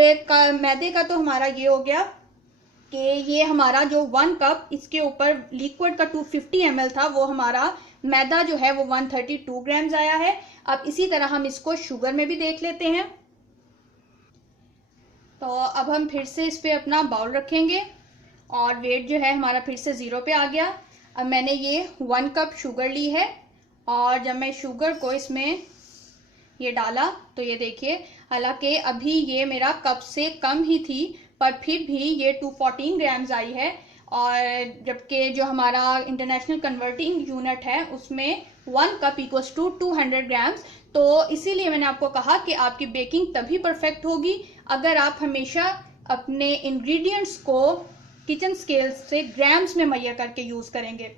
मैदे का तो हमारा ये हो गया कि ये हमारा जो 1 कप इसके ऊपर लिक्विड का 250 ml था, वो हमारा मैदा जो है वो 132 ग्राम्स आया है। अब इसी तरह हम इसको शुगर में भी देख लेते हैं। तो अब हम फिर से इस पे अपना बाउल रखेंगे और वेट जो है हमारा फिर से 0 पे आ गया। अब मैंने ये 1 कप शुगर ली है और जब मैं शुगर को इसमें ये डाला तो ये देखिए, हालांकि अभी ये मेरा कप से कम ही थी पर फिर भी ये 214 ग्राम्स आई है। और जबकि जो हमारा इंटरनेशनल कन्वर्टिंग यूनिट है उसमें 1 कप इक्वल्स टू 200 ग्राम्स। तो इसीलिए मैंने आपको कहा कि आपकी बेकिंग तभी परफेक्ट होगी अगर आप हमेशा अपने इंग्रेडिएंट्स को किचन स्केल से ग्राम्स में मैयर करके यूज़ करेंगे।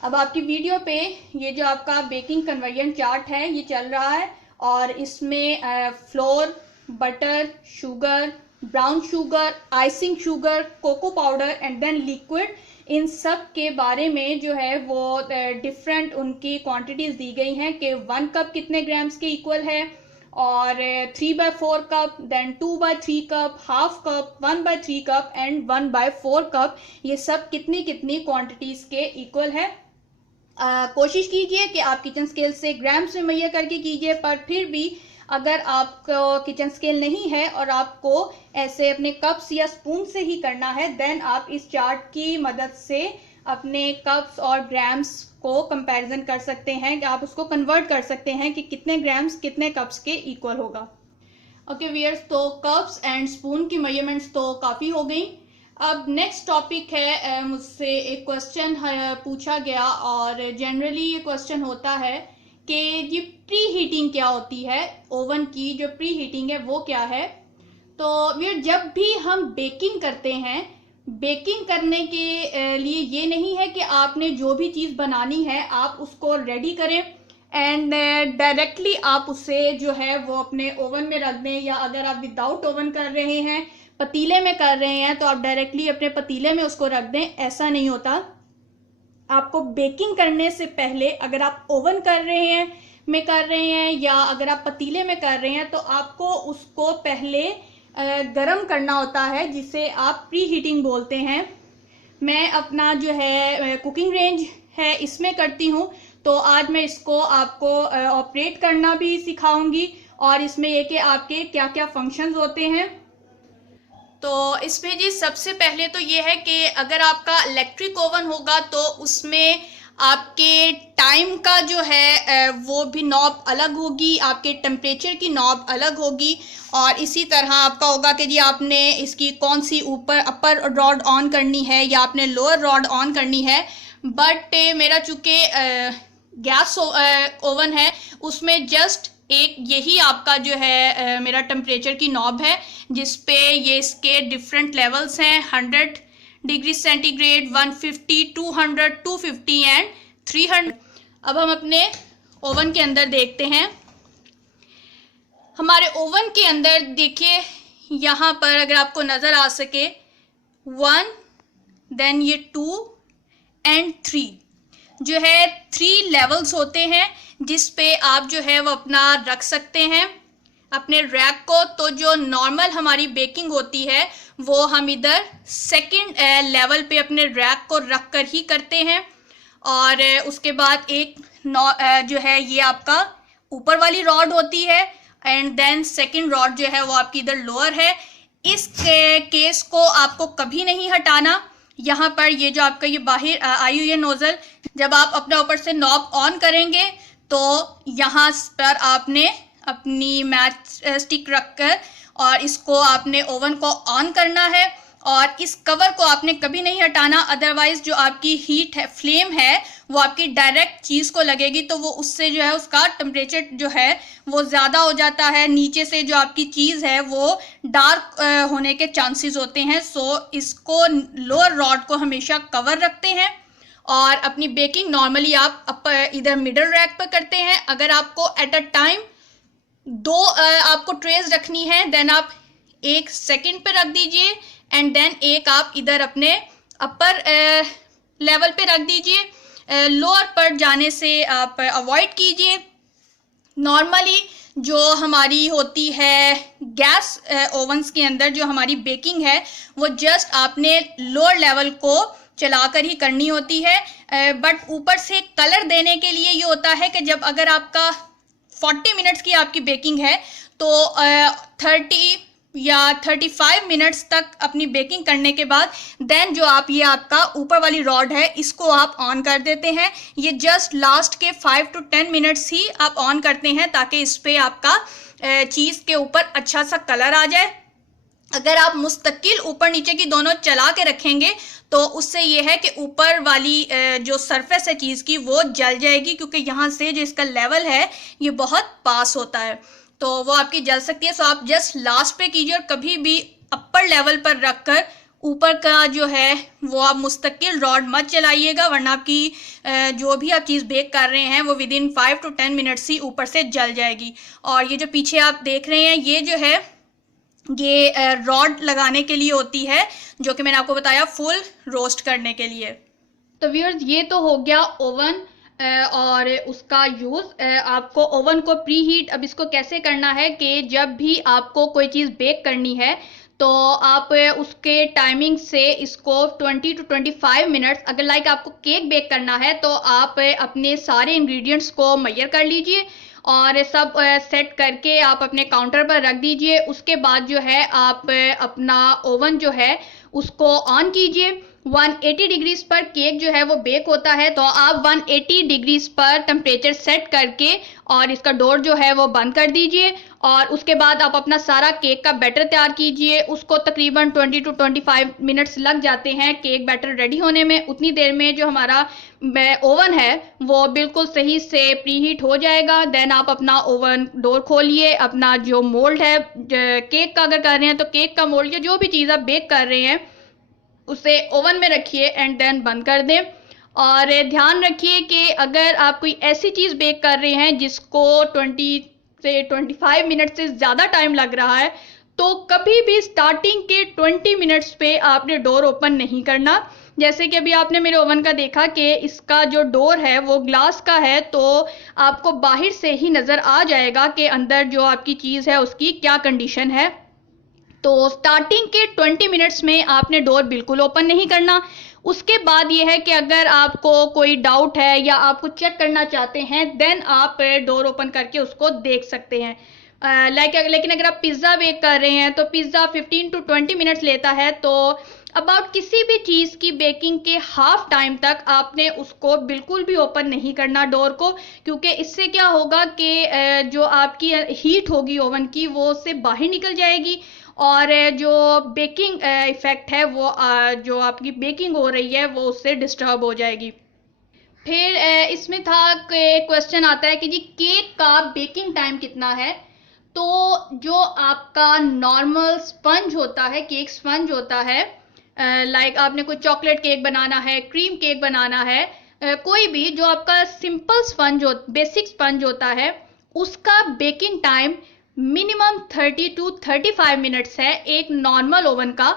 अब आपकी वीडियो पे ये जो आपका बेकिंग कन्वर्जन चार्ट है ये चल रहा है और इसमें flour, butter, sugar, brown sugar, icing sugar, cocoa powder and then liquid, इन सब के बारे में जो है वो डिफरेंट उनकी क्वांटिटीज़ दी गई हैं कि 1 कप कितने ग्राम्स के इक्वल है और 3/4 cup, then 2/3 cup, half cup, 1/3 cup and 1/4 cup, ये सब कितनी कितनी क्वांटिटीज़ के इक्वल है। कोशिश कीजिए कि आप किचन स्केल से ग्राम्स में मैयर करके कीजिए, पर फिर भी अगर आपको किचन स्केल नहीं है और आपको ऐसे अपने कप्स या स्पून से ही करना है, देन आप इस चार्ट की मदद से अपने कप्स और ग्राम्स को कंपैरिजन कर सकते हैं, कि आप उसको कन्वर्ट कर सकते हैं कि कितने ग्राम्स कितने कप्स के इक्वल होगा। ओके व्यूअर्स, तो कप्स एंड स्पून की मेजरमेंट्स तो काफ़ी हो गई। अब नेक्स्ट टॉपिक है, मुझसे एक क्वेश्चन पूछा गया और जनरली ये क्वेश्चन होता है कि ये प्री हीटिंग क्या होती है, ओवन की जो प्री हीटिंग है वो क्या है। तो फिर जब भी हम बेकिंग करते हैं, बेकिंग करने के लिए ये नहीं है कि आपने जो भी चीज़ बनानी है आप उसको रेडी करें एंड डायरेक्टली आप उसे जो है वो अपने ओवन में रख दें, या अगर आप विदाउट ओवन कर रहे हैं, पतीले में कर रहे हैं, तो आप डायरेक्टली अपने पतीले में उसको रख दें। ऐसा नहीं होता। आपको बेकिंग करने से पहले अगर आप ओवन कर रहे हैं या अगर आप पतीले में कर रहे हैं तो आपको उसको पहले गरम करना होता है, जिसे आप प्री हीटिंग बोलते हैं। मैं अपना जो है कुकिंग रेंज है इसमें करती हूँ, तो आज मैं इसको आपको ऑपरेट करना भी सिखाऊंगी और इसमें ये कि आपके क्या क्या फंक्शंस होते हैं। तो इसमें जी सबसे पहले तो ये है कि अगर आपका इलेक्ट्रिक ओवन होगा तो उसमें आपके टाइम का जो है वो भी नॉब अलग होगी, आपके टेम्परेचर की नॉब अलग होगी। और इसी तरह आपका होगा कि जी आपने इसकी कौन सी ऊपर अपर रॉड ऑन करनी है या आपने लोअर रॉड ऑन करनी है। बट मेरा चूँकि गैस ओवन है उसमें जस्ट एक यही आपका जो है मेरा टेम्परेचर की नॉब है, जिस पे ये इसके डिफरेंट लेवल्स हैं, 100 डिग्री सेंटीग्रेड, 150, 200, 250 एंड 300। अब हम अपने ओवन के अंदर देखते हैं। हमारे ओवन के अंदर देखिए यहाँ पर अगर आपको नज़र आ सके 1, देन ये 2 एंड 3 जो है 3 लेवल्स होते हैं जिस पे आप जो है वो अपना रख सकते हैं अपने रैक को। तो जो नॉर्मल हमारी बेकिंग होती है वो हम इधर सेकंड लेवल पे अपने रैक को रख कर ही करते हैं। और उसके बाद एक जो है ये आपका ऊपर वाली रॉड होती है एंड देन सेकंड रॉड जो है वो आपकी इधर लोअर है। इस केस को आपको कभी नहीं हटाना। यहाँ पर ये जो आपका ये बाहर आई हुई है नोजल, जब आप अपने ऊपर से नॉब ऑन करेंगे तो यहाँ पर आपने अपनी मैच स्टिक रखकर और इसको आपने ओवन को ऑन करना है और इस कवर को आपने कभी नहीं हटाना, अदरवाइज जो आपकी हीट है, फ्लेम है, वो आपकी डायरेक्ट चीज़ को लगेगी तो वो उससे जो है उसका टेम्परेचर जो है वो ज़्यादा हो जाता है, नीचे से जो आपकी चीज़ है वो डार्क होने के चांसेस होते हैं। सो इसको लोअर रॉड को हमेशा कवर रखते हैं और अपनी बेकिंग नॉर्मली आप इधर मिडल रैक पर करते हैं। अगर आपको एट अ टाइम दो आपको ट्रेस रखनी है देन आप एक सेकंड पे रख दीजिए एंड देन एक आप इधर अपने अपर लेवल पे रख दीजिए। लोअर पर जाने से आप अवॉइड कीजिए। नॉर्मली जो हमारी होती है गैस ओवंस के अंदर जो हमारी बेकिंग है वो जस्ट आपने लोअर लेवल को चलाकर ही करनी होती है। बट ऊपर से कलर देने के लिए ये होता है कि जब अगर आपका 40 मिनट्स की आपकी बेकिंग है तो 30 या 35 मिनट्स तक अपनी बेकिंग करने के बाद देन जो आप ये आपका ऊपर वाली रॉड है इसको आप ऑन कर देते हैं। ये जस्ट लास्ट के 5 to 10 मिनट्स ही आप ऑन करते हैं ताकि इस पर आपका चीज़ के ऊपर अच्छा सा कलर आ जाए। अगर आप मुस्तकिल ऊपर नीचे की दोनों चला के रखेंगे तो उससे ये है कि ऊपर वाली जो सरफेस है चीज़ की वो जल जाएगी, क्योंकि यहाँ से जो इसका लेवल है ये बहुत पास होता है तो वो आपकी जल सकती है। सो आप जस्ट लास्ट पे कीजिए और कभी भी अपर लेवल पर रखकर ऊपर का जो है वो आप मुस्तकिल रॉड मत चलाइएगा, वरना आपकी जो भी आप चीज़ बेक कर रहे हैं वो विदिन 5 to 10 मिनट्स ही ऊपर से जल जाएगी। और ये जो पीछे आप देख रहे हैं ये जो है ये रॉड लगाने के लिए होती है, जो कि मैंने आपको बताया फुल रोस्ट करने के लिए। तो व्यूअर्स ये तो हो गया ओवन और उसका यूज़। आपको ओवन को प्री हीट अब इसको कैसे करना है कि जब भी आपको कोई चीज़ बेक करनी है तो आप उसके टाइमिंग से इसको 20 to 25 मिनट्स, अगर लाइक आपको केक बेक करना है तो आप अपने सारे इंग्रेडिएंट्स को मेजर कर लीजिए और सब सेट करके आप अपने काउंटर पर रख दीजिए। उसके बाद जो है आप अपना ओवन जो है उसको ऑन कीजिए। 180 डिग्रीज पर केक जो है वो बेक होता है तो आप 180 डिग्रीज पर टेम्परेचर सेट करके और इसका डोर जो है वो बंद कर दीजिए और उसके बाद आप अपना सारा केक का बैटर तैयार कीजिए। उसको तकरीबन 20 to 25 मिनट्स लग जाते हैं केक बैटर रेडी होने में। उतनी देर में जो हमारा ओवन है वो बिल्कुल सही से प्री हीट हो जाएगा। देन आप अपना ओवन डोर खोलिए, अपना जो मोल्ड है केक का अगर कर रहे हैं तो केक का मोल्ड या जो भी चीज़ आप बेक कर रहे हैं उसे ओवन में रखिए एंड देन बंद कर दें। और ध्यान रखिए कि अगर आप कोई ऐसी चीज़ बेक कर रहे हैं जिसको 20 से 25 मिनट से ज़्यादा टाइम लग रहा है तो कभी भी स्टार्टिंग के 20 मिनट्स पे आपने डोर ओपन नहीं करना। जैसे कि अभी आपने मेरे ओवन का देखा कि इसका जो डोर है वो ग्लास का है तो आपको बाहर से ही नज़र आ जाएगा कि अंदर जो आपकी चीज़ है उसकी क्या कंडीशन है। तो स्टार्टिंग के 20 मिनट्स में आपने डोर बिल्कुल ओपन नहीं करना। उसके बाद ये है कि अगर आपको कोई डाउट है या आप कुछ चेक करना चाहते हैं देन आप डोर ओपन करके उसको देख सकते हैं। लेकिन अगर आप पिज़्ज़ा बेक कर रहे हैं तो पिज़्ज़ा 15 to 20 मिनट्स लेता है तो अबाउट किसी भी चीज़ की बेकिंग के हाफ टाइम तक आपने उसको बिल्कुल भी ओपन नहीं करना डोर को, क्योंकि इससे क्या होगा कि जो आपकी हीट होगी ओवन की वो उससे बाहर निकल जाएगी और जो बेकिंग इफ़ेक्ट है वो जो आपकी बेकिंग हो रही है वो उससे डिस्टर्ब हो जाएगी। फिर इसमें था कि क्वेश्चन आता है कि जी केक का बेकिंग टाइम कितना है। तो जो आपका नॉर्मल स्पंज होता है, केक स्पंज होता है, लाइक आपने कोई चॉकलेट केक बनाना है, क्रीम केक बनाना है, कोई भी जो आपका सिंपल स्पंज हो, बेसिक स्पंज होता है, उसका baking time minimum 30 to 35 minutes है एक नॉर्मल ओवन का।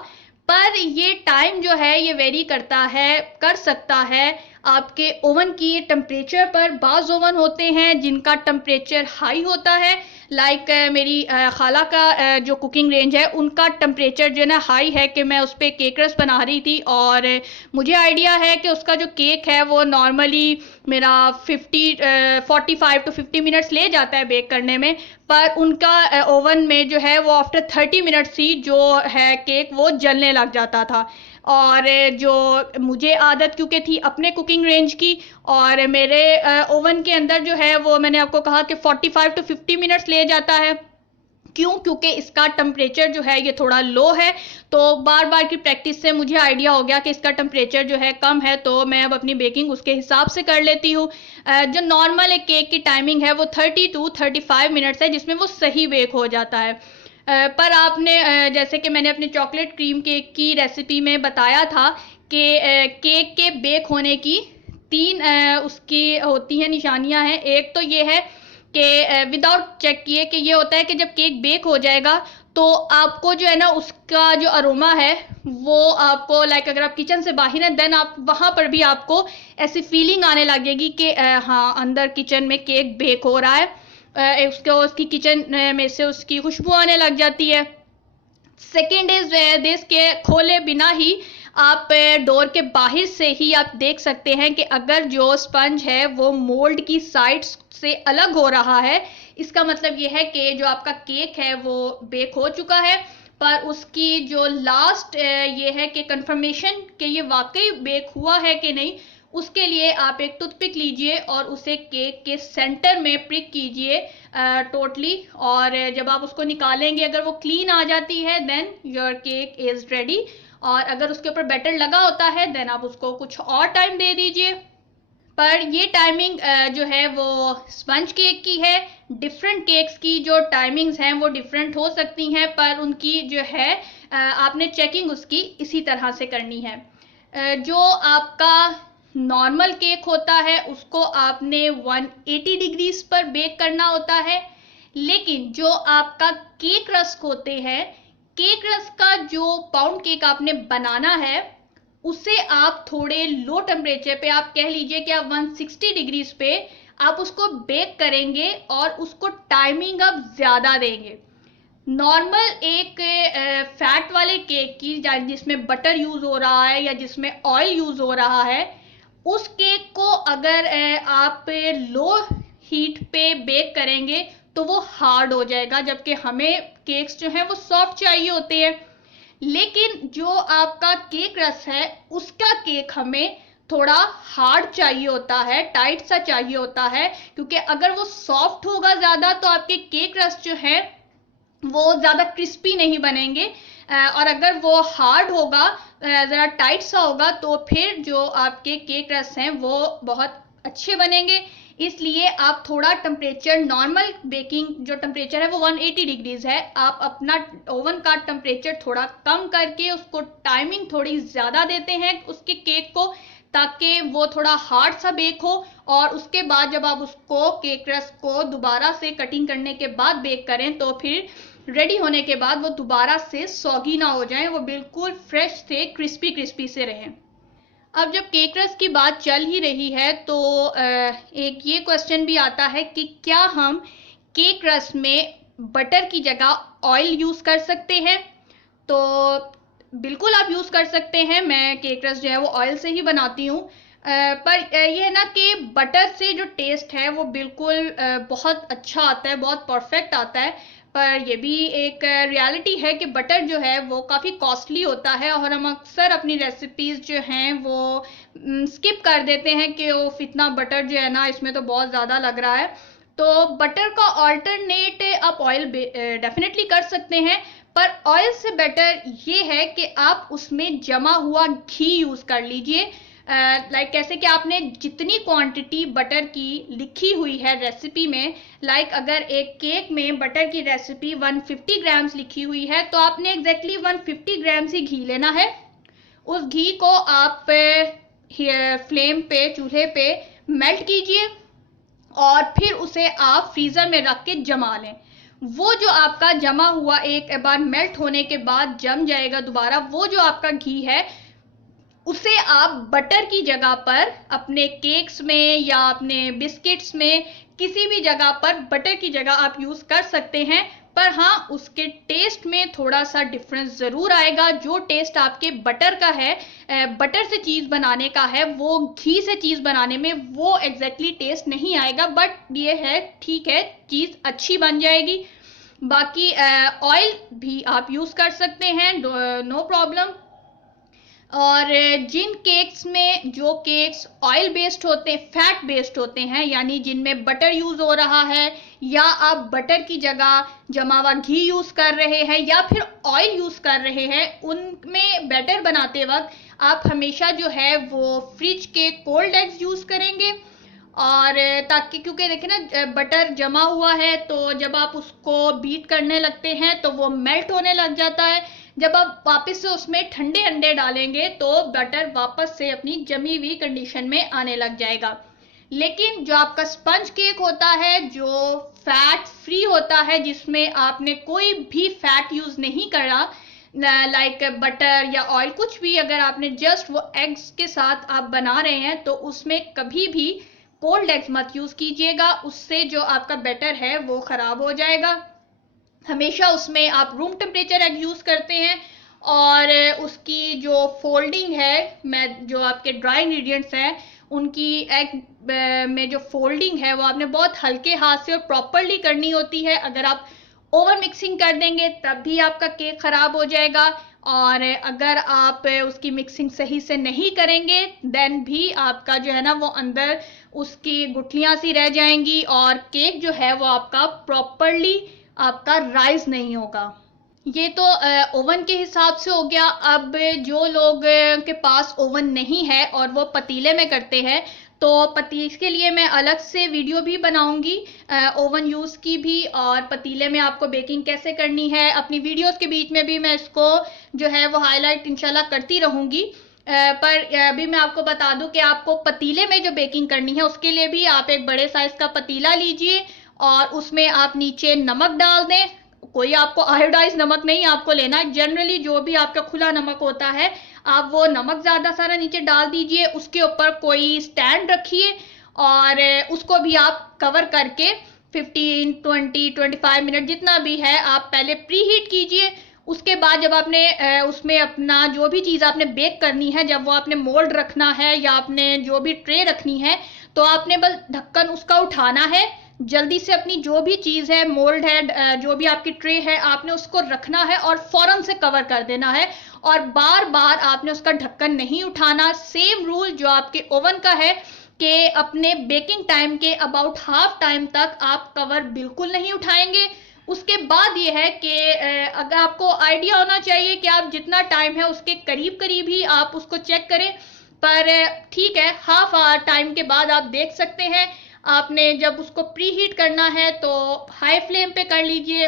पर ये टाइम जो है ये वेरी करता है, कर सकता है आपके ओवन की टेम्परेचर पर। बाज़ ओवन होते हैं जिनका टेम्परेचर हाई होता है, लाइक मेरी खाला का जो कुकिंग रेंज है उनका टेम्परेचर जो है ना हाई है कि मैं उस पर केक रस बना रही थी, और मुझे आइडिया है कि उसका जो केक है वो नॉर्मली मेरा 45 to 50 मिनट्स ले जाता है बेक करने में, पर उनका ओवन में जो है वो आफ्टर 30 मिनट्स ही जो है केक वो जलने लग जाता था। और जो मुझे आदत क्योंकि थी अपने कुकिंग रेंज की, और मेरे ओवन के अंदर जो है वो मैंने आपको कहा कि 45 to 50 मिनट्स ले जाता है। क्यों? क्योंकि इसका टेम्परेचर जो है ये थोड़ा लो है, तो बार बार की प्रैक्टिस से मुझे आइडिया हो गया कि इसका टेम्परेचर जो है कम है, तो मैं अब अपनी बेकिंग उसके हिसाब से कर लेती हूँ। जो नॉर्मल एक केक की टाइमिंग है वो 30 to 35 मिनट्स है, जिसमें वो सही बेक हो जाता है। पर आपने जैसे कि मैंने अपने चॉकलेट क्रीम केक की रेसिपी में बताया था कि केक के बेक होने की 3 उसकी होती हैं निशानियां हैं। एक तो ये है कि विदाउट चेक किए कि ये होता है कि जब केक बेक हो जाएगा तो आपको जो है ना उसका जो अरोमा है वो आपको लाइक अगर आप किचन से बाहर हैं देन आप वहाँ पर भी आपको ऐसी फीलिंग आने लगेगी कि हाँ अंदर किचन में केक बेक हो रहा है। उसकी किचन में से उसकी खुशबू आने लग जाती है। सेकेंड इज दिस के खोले बिना ही आप डोर के बाहर से ही आप देख सकते हैं कि अगर जो स्पंज है वो मोल्ड की साइड्स से अलग हो रहा है, इसका मतलब ये है कि जो आपका केक है वो बेक हो चुका है। पर उसकी जो लास्ट ये है कि कंफर्मेशन कि ये वाकई बेक हुआ है कि नहीं, उसके लिए आप एक टूथपिक लीजिए और उसे केक के सेंटर में प्रिक कीजिए टोटली, और जब आप उसको निकालेंगे अगर वो क्लीन आ जाती है then your cake is ready, और अगर उसके ऊपर बैटर लगा होता है देन आप उसको कुछ और टाइम दे दीजिए। पर ये टाइमिंग जो है वो स्पंज केक की है। डिफरेंट केक्स की जो टाइमिंग्स हैं वो डिफरेंट हो सकती हैं, पर उनकी जो है आपने चेकिंग उसकी इसी तरह से करनी है। जो आपका नॉर्मल केक होता है उसको आपने 180 डिग्रीज पर बेक करना होता है, लेकिन जो आपका केक रस्क होते हैं, केक रस्क का जो पाउंड केक आपने बनाना है उसे आप थोड़े लो टेम्परेचर पे, आप कह लीजिए कि आप 160 डिग्रीज पे आप उसको बेक करेंगे और उसको टाइमिंग आप ज्यादा देंगे। नॉर्मल एक फैट वाले केक की जिसमें बटर यूज हो रहा है या जिसमें ऑयल यूज हो रहा है, उस केक को अगर आप लो हीट पे बेक करेंगे तो वो हार्ड हो जाएगा, जबकि हमें केक्स जो हैं वो सॉफ्ट चाहिए होते हैं। लेकिन जो आपका केक रस है उसका केक हमें थोड़ा हार्ड चाहिए होता है, टाइट सा चाहिए होता है, क्योंकि अगर वो सॉफ्ट होगा ज्यादा तो आपके केक रस जो है वो ज्यादा क्रिस्पी नहीं बनेंगे, और अगर वो हार्ड होगा जरा टाइट सा होगा तो फिर जो आपके केक रस हैं वो बहुत अच्छे बनेंगे। इसलिए आप थोड़ा टेम्परेचर, नॉर्मल बेकिंग जो टेम्परेचर है वो 180 डिग्रीज है, आप अपना ओवन का टेम्परेचर थोड़ा कम करके उसको टाइमिंग थोड़ी ज़्यादा देते हैं उसके केक को, ताकि वो थोड़ा हार्ड सा बेक हो, और उसके बाद जब आप उसको केक रस को दोबारा से कटिंग करने के बाद बेक करें तो फिर रेडी होने के बाद वो दोबारा से सॉगी ना हो जाए, वो बिल्कुल फ्रेश से क्रिस्पी क्रिस्पी से रहें। अब जब केक रस की बात चल ही रही है तो एक ये क्वेश्चन भी आता है कि क्या हम केक रस में बटर की जगह ऑयल यूज़ कर सकते हैं? तो बिल्कुल आप यूज़ कर सकते हैं। मैं केक रस जो है वो ऑयल से ही बनाती हूँ, पर ये है ना कि बटर से जो टेस्ट है वो बिल्कुल बहुत अच्छा आता है, बहुत परफेक्ट आता है। पर ये भी एक रियलिटी है कि बटर जो है वो काफ़ी कॉस्टली होता है, और हम अक्सर अपनी रेसिपीज़ जो हैं वो स्किप कर देते हैं कि वो इतना बटर जो है ना इसमें तो बहुत ज़्यादा लग रहा है। तो बटर का ऑल्टरनेट आप ऑयल डेफिनेटली कर सकते हैं, पर ऑयल से बेटर ये है कि आप उसमें जमा हुआ घी यूज़ कर लीजिए। लाइक कैसे कि आपने जितनी क्वांटिटी बटर की लिखी हुई है रेसिपी में, लाइक अगर एक केक में बटर की रेसिपी 150 ग्राम्स लिखी हुई है तो आपने एग्जैक्टली 150 ग्राम्स ही घी लेना है। उस घी को आप फ्लेम पे, चूल्हे पे मेल्ट कीजिए और फिर उसे आप फ्रीजर में रख के जमा लें। वो जो आपका जमा हुआ एक बार मेल्ट होने के बाद जम जाएगा दोबारा, वो जो आपका घी है उसे आप बटर की जगह पर अपने केक्स में या अपने बिस्किट्स में किसी भी जगह पर बटर की जगह आप यूज कर सकते हैं। पर हाँ, उसके टेस्ट में थोड़ा सा डिफरेंस जरूर आएगा। जो टेस्ट आपके बटर का है, बटर से चीज बनाने का है, वो घी से चीज बनाने में वो एग्जैक्टली टेस्ट नहीं आएगा। बट ये है, ठीक है, चीज अच्छी बन जाएगी। बाकी ऑयल भी आप यूज कर सकते हैं, नो प्रॉब्लम। और जिन केक्स में, जो केक्स ऑयल बेस्ड होते हैं, फैट बेस्ड होते हैं, यानी जिनमें बटर यूज हो रहा है या आप बटर की जगह जमा हुआ घी यूज कर रहे हैं या फिर ऑयल यूज कर रहे हैं, उनमें बैटर बनाते वक्त आप हमेशा जो है वो फ्रिज के कोल्ड एग्स यूज करेंगे। और ताकि, क्योंकि देखिए ना, बटर जमा हुआ है तो जब आप उसको बीट करने लगते हैं तो वो मेल्ट होने लग जाता है। जब आप वापस से उसमें ठंडे अंडे डालेंगे तो बटर वापस से अपनी जमी हुई कंडीशन में आने लग जाएगा। लेकिन जो आपका स्पंज केक होता है, जो फैट फ्री होता है, जिसमें आपने कोई भी फैट यूज नहीं करा, लाइक बटर या ऑयल, कुछ भी, अगर आपने जस्ट वो एग्स के साथ आप बना रहे हैं तो उसमें कभी भी कोल्ड एग्स मत यूज कीजिएगा। उससे जो आपका बैटर है वो खराब हो जाएगा। हमेशा उसमें आप रूम टेम्परेचर एग यूज करते हैं। और उसकी जो फोल्डिंग है, मैं जो आपके ड्राई इंग्रेडिएंट्स हैं उनकी एग में जो फोल्डिंग है वो आपने बहुत हल्के हाथ से और प्रॉपरली करनी होती है। अगर आप ओवर मिक्सिंग कर देंगे तब भी आपका केक खराब हो जाएगा। और अगर आप उसकी मिक्सिंग सही से नहीं करेंगे देन भी आपका जो है ना वो अंदर उसकी गुठलियां सी रह जाएंगी और केक जो है वो आपका प्रॉपरली आपका राइज नहीं होगा। ये तो ओवन के हिसाब से हो गया। अब जो लोग के पास ओवन नहीं है और वो पतीले में करते हैं तो पतीले के लिए मैं अलग से वीडियो भी बनाऊंगी, ओवन यूज की भी, और पतीले में आपको बेकिंग कैसे करनी है। अपनी वीडियोस के बीच में भी मैं इसको जो है वो हाईलाइट इंशाल्लाह करती रहूंगी। पर अभी मैं आपको बता दूं कि आपको पतीले में जो बेकिंग करनी है उसके लिए भी आप एक बड़े साइज का पतीला लीजिए और उसमें आप नीचे नमक डाल दें। कोई आपको आयोडाइज नमक नहीं आपको लेना है, जनरली जो भी आपका खुला नमक होता है आप वो नमक ज्यादा सारा नीचे डाल दीजिए। उसके ऊपर कोई स्टैंड रखिए और उसको भी आप कवर करके 15, 20, 25 मिनट जितना भी है आप पहले प्री हीट कीजिए। उसके बाद जब आपने उसमें अपना जो भी चीज आपने बेक करनी है, जब वो आपने मोल्ड रखना है या आपने जो भी ट्रे रखनी है, तो आपने बस ढक्कन उसका उठाना है, जल्दी से अपनी जो भी चीज है, मोल्ड है, जो भी आपकी ट्रे है, आपने उसको रखना है और फौरन से कवर कर देना है और बार बार आपने उसका ढक्कन नहीं उठाना। सेम रूल जो आपके ओवन का है कि अपने बेकिंग टाइम के अबाउट हाफ टाइम तक आप कवर बिल्कुल नहीं उठाएंगे। उसके बाद ये है कि अगर आपको आइडिया होना चाहिए कि आप जितना टाइम है उसके करीब करीब ही आप उसको चेक करें। पर ठीक है, हाफ आवर टाइम के बाद आप देख सकते हैं। आपने जब उसको प्री हीट करना है तो हाई फ्लेम पे कर लीजिए,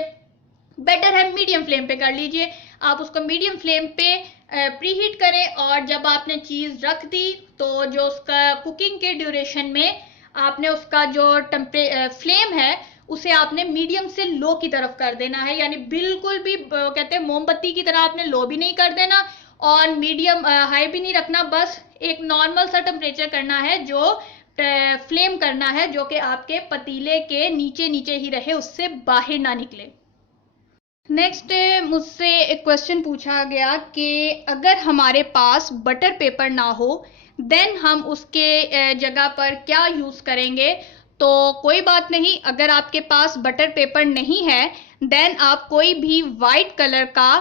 बेटर है मीडियम फ्लेम पे कर लीजिए। आप उसको मीडियम फ्लेम पे प्री हीट करें और जब आपने चीज रख दी तो जो उसका कुकिंग के ड्यूरेशन में आपने उसका जो फ्लेम है उसे आपने मीडियम से लो की तरफ कर देना है, यानी बिल्कुल भी कहते हैं मोमबत्ती की तरह आपने लो भी नहीं कर देना और मीडियम हाई भी नहीं रखना। बस एक नॉर्मल सा टेम्परेचर करना है, जो फ्लेम करना है, जो कि आपके पतीले के नीचे नीचे ही रहे, उससे बाहर ना निकले। नेक्स्ट मुझसे एक क्वेश्चन पूछा गया कि अगर हमारे पास बटर पेपर ना हो देन हम उसके जगह पर क्या यूज करेंगे। तो कोई बात नहीं, अगर आपके पास बटर पेपर नहीं है देन आप कोई भी वाइट कलर का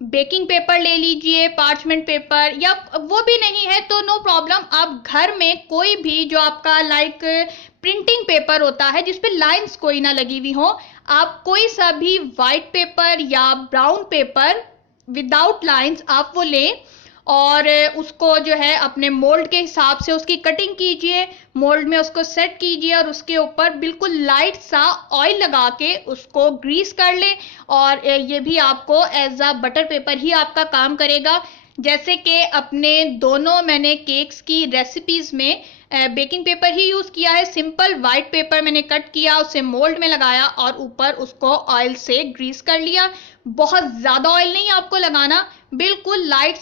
बेकिंग पेपर ले लीजिए, पार्चमेंट पेपर, या वो भी नहीं है तो नो प्रॉब्लम, आप घर में कोई भी जो आपका लाइक प्रिंटिंग पेपर होता है जिसपे लाइंस कोई ना लगी हुई हो, आप कोई सा भी वाइट पेपर या ब्राउन पेपर विदाउट लाइंस आप वो लें और उसको जो है अपने मोल्ड के हिसाब से उसकी कटिंग कीजिए, मोल्ड में उसको सेट कीजिए और उसके ऊपर बिल्कुल लाइट सा ऑयल लगा के उसको ग्रीस कर ले और ये भी आपको एज अ बटर पेपर ही आपका काम करेगा। जैसे कि अपने दोनों मैंने केक्स की रेसिपीज में बेकिंग पेपर ही यूज़ किया है। सिंपल वाइट पेपर मैंने कट किया, उसे मोल्ड में लगाया और ऊपर उसको ऑयल से ग्रीस कर लिया। बहुत ज़्यादा ऑयल नहीं आपको लगाना, बिल्कुल लाइट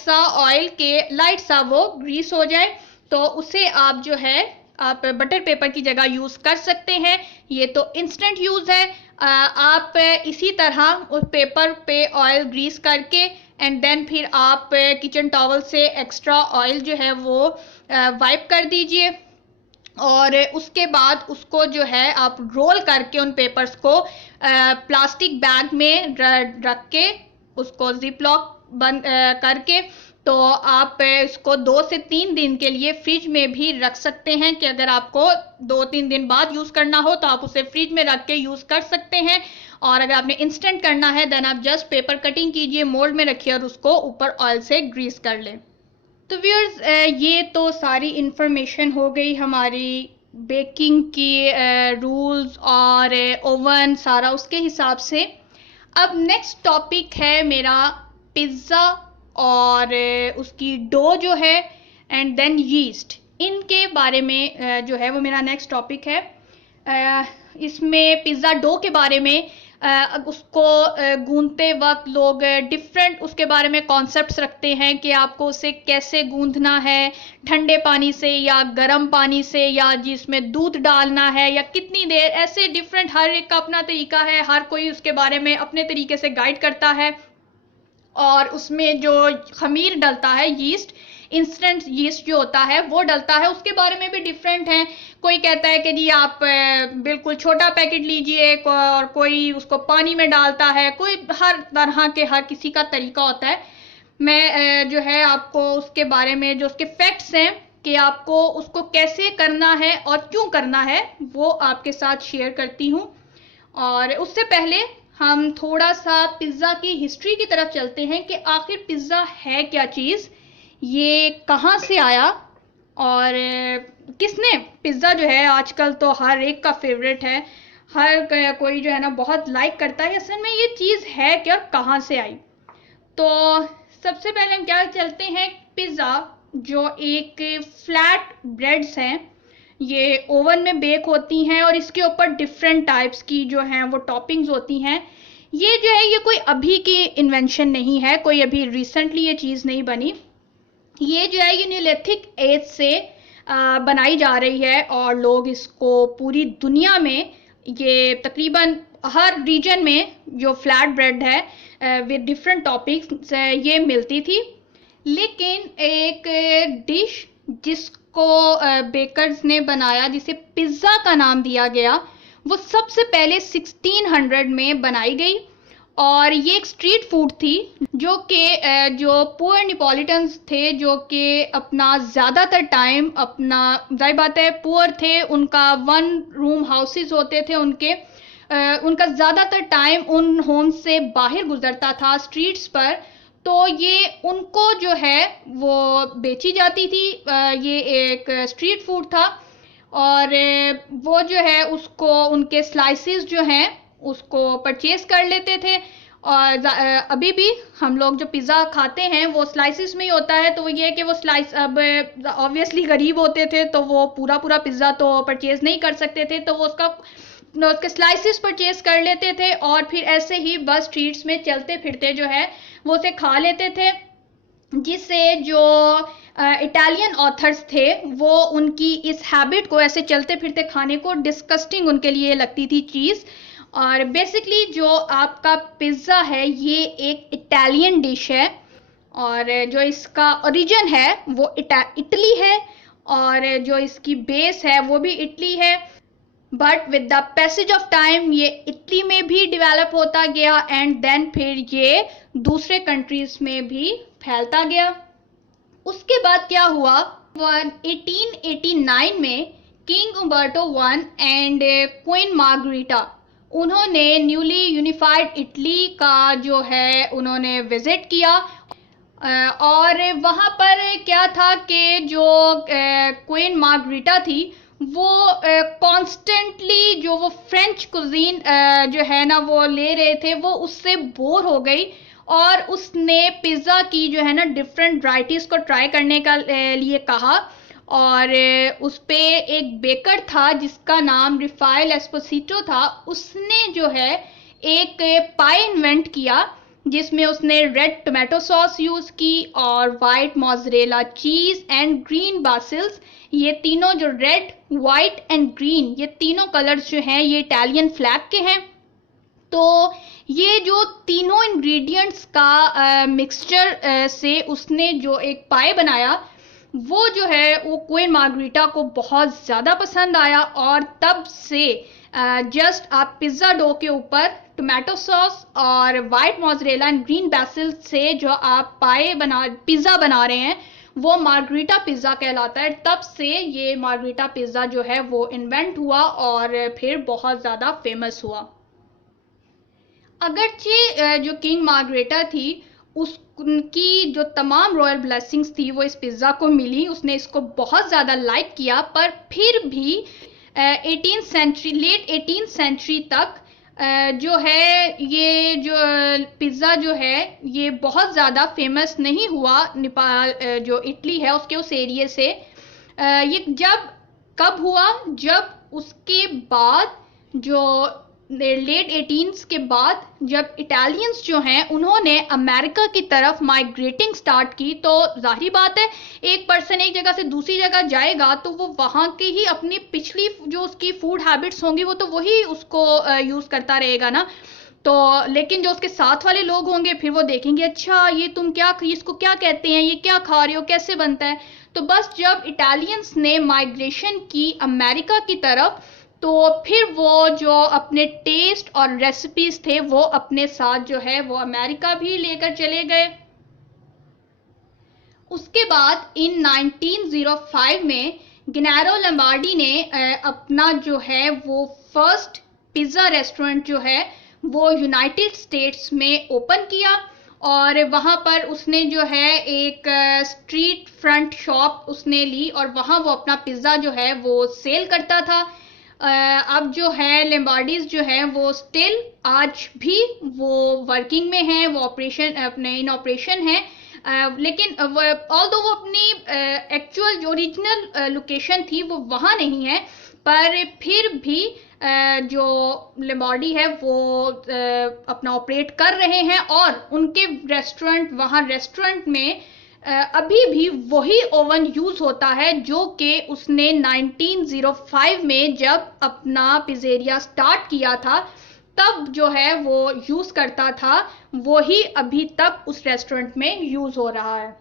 सा वो ग्रीस हो जाए, तो उसे आप जो है आप बटर पेपर की जगह यूज़ कर सकते हैं। ये तो इंस्टेंट यूज़ है। आप इसी तरह उस पेपर पे ऑयल ग्रीस करके एंड देन फिर आप किचन टॉवल से एक्स्ट्रा ऑयल जो है वो वाइप कर दीजिए और उसके बाद उसको जो है आप रोल करके उन पेपर्स को प्लास्टिक बैग में रख के उसको जिप लॉक बंद करके तो आप इसको 2 से 3 दिन के लिए फ्रिज में भी रख सकते हैं कि अगर आपको 2-3 दिन बाद यूज़ करना हो तो आप उसे फ्रिज में रख के यूज़ कर सकते हैं। और अगर आपने इंस्टेंट करना है देन आप जस्ट पेपर कटिंग कीजिए, मोल्ड में रखिए और उसको ऊपर ऑयल से ग्रीस कर लें। तो व्यूअर्स, ये तो सारी इंफॉर्मेशन हो गई हमारी बेकिंग की रूल्स और ओवन सारा उसके हिसाब से। अब नेक्स्ट टॉपिक है मेरा पिज़्ज़ा और उसकी डो जो है एंड देन यीस्ट, इनके बारे में जो है वो मेरा नेक्स्ट टॉपिक है। इसमें पिज़्ज़ा डो के बारे में उसको गूंदते वक्त लोग डिफरेंट उसके बारे में कॉन्सेप्ट्स रखते हैं कि आपको उसे कैसे गूंदना है, ठंडे पानी से या गर्म पानी से या जिसमें दूध डालना है या कितनी देर, ऐसे डिफरेंट हर एक का अपना तरीका है, हर कोई उसके बारे में अपने तरीके से गाइड करता है। और उसमें जो खमीर डलता है, यीस्ट, इंस्टेंट यीस्ट जो होता है वो डलता है, उसके बारे में भी डिफरेंट हैं। कोई कहता है कि जी आप बिल्कुल छोटा पैकेट लीजिए और कोई उसको पानी में डालता है, कोई हर तरह के हर किसी का तरीका होता है। मैं जो है आपको उसके बारे में जो उसके फैक्ट्स हैं कि आपको उसको कैसे करना है और क्यों करना है वो आपके साथ शेयर करती हूँ। और उससे पहले हम थोड़ा सा पिज़्ज़ा की हिस्ट्री की तरफ चलते हैं कि आखिर पिज़्ज़ा है क्या चीज़, ये कहाँ से आया और किसने। पिज़्ज़ा जो है आजकल तो हर एक का फेवरेट है, हर कोई जो है ना बहुत लाइक करता है। असल में ये चीज़ है क्या, कहाँ से आई। तो सबसे पहले हम क्या चलते हैं, पिज़्ज़ा जो एक फ्लैट ब्रेड्स हैं, ये ओवन में बेक होती हैं और इसके ऊपर डिफरेंट टाइप्स की जो हैं वो टॉपिंग्स होती हैं। ये जो है ये कोई अभी की इन्वेंशन नहीं है, कोई अभी रिसेंटली ये चीज़ नहीं बनी। ये जो है ये न्यूलिथिक एज से बनाई जा रही है और लोग इसको पूरी दुनिया में, ये तकरीबन हर रीजन में जो फ्लैट ब्रेड है विद डिफरेंट टॉपिक्स ये मिलती थी। लेकिन एक डिश जिसको बेकर्स ने बनाया, जिसे पिज़्ज़ा का नाम दिया गया, वो सबसे पहले 1600 में बनाई गई और ये एक स्ट्रीट फूड थी जो कि जो पुअर निपोलिटन्स थे, जो कि अपना ज़्यादातर टाइम, अपना जाहिर बात है पुअर थे, उनका 1 रूम हाउसेस होते थे, उनका ज़्यादातर टाइम उन होम से बाहर गुजरता था स्ट्रीट्स पर, तो ये उनको जो है वो बेची जाती थी। ये एक स्ट्रीट फूड था और वो जो है उसको उनके स्लाइसेस जो हैं उसको परचेज कर लेते थे। और अभी भी हम लोग जो पिज़्ज़ा खाते हैं वो स्लाइसेस में ही होता है। तो वो ये है कि वो स्लाइस, अब ऑब्वियसली गरीब होते थे तो वो पूरा पिज़्ज़ा तो परचेज नहीं कर सकते थे, तो वो उसके स्लाइसेस परचेज कर लेते थे और फिर ऐसे ही बस स्ट्रीट्स में चलते फिरते जो है वो उसे खा लेते थे, जिससे जो इटालियन ऑथर्स थे वो उनकी इस हैबिट को, ऐसे चलते फिरते खाने को, डिस्कस्टिंग उनके लिए लगती थी चीज़। और बेसिकली जो आपका पिज़्ज़ा है ये एक इटालियन डिश है और जो इसका ओरिजिन है वो इटली है और जो इसकी बेस है वो भी इटली है। But with the passage of time ये इटली में भी डेवलप होता गया एंड देन फिर ये दूसरे कंट्रीज में भी फैलता गया। उसके बाद क्या हुआ, 1889 में king Umberto I and queen Margherita, उन्होंने न्यूली यूनिफाइड इटली का जो है उन्होंने विजिट किया और वहाँ पर क्या था कि जो क्वीन मार्गरीटा थी वो कॉन्स्टेंटली जो वो फ्रेंच कुजीन जो है ना वो ले रहे थे, वो उससे बोर हो गई और उसने पिज़्ज़ा की जो है ना डिफरेंट वैराइटीज़ को ट्राई करने का लिए कहा और उस पे एक बेकर था जिसका नाम रिफाइल एस्पोसिटो था। उसने जो है एक पाई इन्वेंट किया जिसमें उसने रेड टोमेटो सॉस यूज की और वाइट मोज़रेला चीज एंड ग्रीन बासिल्स। ये तीनों जो रेड, वाइट एंड ग्रीन, ये तीनों कलर्स जो हैं ये इटालियन फ्लैग के हैं। तो ये जो तीनों इंग्रेडिएंट्स का मिक्सचर से उसने जो एक पाई बनाया, वो जो है वो क्वीन मार्गरीटा को बहुत ज़्यादा पसंद आया। और तब से जस्ट आप पिज़्ज़ा डो के ऊपर टोमेटो सॉस और white mozzarella and green BECIL से जो आप पिज़्ज़ा बना रहे हैं वो मार्गरीटा पिज़्ज़ा कहलाता है। तब से ये मार्गरीटा पिज़्ज़ा जो है वो इन्वेंट हुआ और फिर बहुत ज़्यादा फेमस हुआ। अगरचे जो किंग मार्गरेटा थी उनकी जो तमाम रॉयल ब्लेसिंग्स थी वो इस पिज़्ज़ा को मिली, उसने इसको बहुत ज़्यादा लाइक किया, पर फिर भी 18th century, late 18th century तक जो है ये जो पिज़्ज़ा जो है ये बहुत ज़्यादा फेमस नहीं हुआ। नेपाल जो इटली है उसके उस एरिए से ये जब कब हुआ, जब उसके बाद जो लेट 18th के बाद जब इटालियंस जो हैं उन्होंने अमेरिका की तरफ माइग्रेटिंग स्टार्ट की, तो जाहिर बात है एक पर्सन एक जगह से दूसरी जगह जाएगा तो वो वहाँ की ही अपनी पिछली जो उसकी फूड हैबिट्स होंगी वो तो वही उसको यूज़ करता रहेगा ना। तो लेकिन जो उसके साथ वाले लोग होंगे फिर वो देखेंगे अच्छा ये तुम क्या, इसको क्या कहते हैं, ये क्या खा रहे हो, कैसे बनता है। तो बस जब इटालियंस ने माइग्रेशन की अमेरिका की तरफ तो फिर वो जो अपने टेस्ट और रेसिपीज थे वो अपने साथ जो है वो अमेरिका भी लेकर चले गए। उसके बाद इन 1905 में गेनारो लombardi ने अपना जो है वो फर्स्ट पिज़्ज़ा रेस्टोरेंट जो है वो यूनाइटेड स्टेट्स में ओपन किया और वहाँ पर उसने जो है एक स्ट्रीट फ्रंट शॉप उसने ली और वहाँ वो अपना पिज़्ज़ा जो है वो सेल करता था। अब जो है लम्बार्डीज जो है वो स्टिल आज भी वो वर्किंग में हैं, वो ऑपरेशन अपने इन ऑपरेशन है, लेकिन ऑल्दो वो अपनी एक्चुअल जो ओरिजिनल लोकेशन थी वो वहाँ नहीं है, पर फिर भी जो लम्बार्डी है वो अपना ऑपरेट कर रहे हैं और उनके रेस्टोरेंट, वहाँ रेस्टोरेंट में अभी भी वही ओवन यूज होता है जो कि उसने 1905 में जब अपना पिज़्ज़ेरिया स्टार्ट किया था तब जो है वो यूज करता था, वही अभी तक उस रेस्टोरेंट में यूज हो रहा है।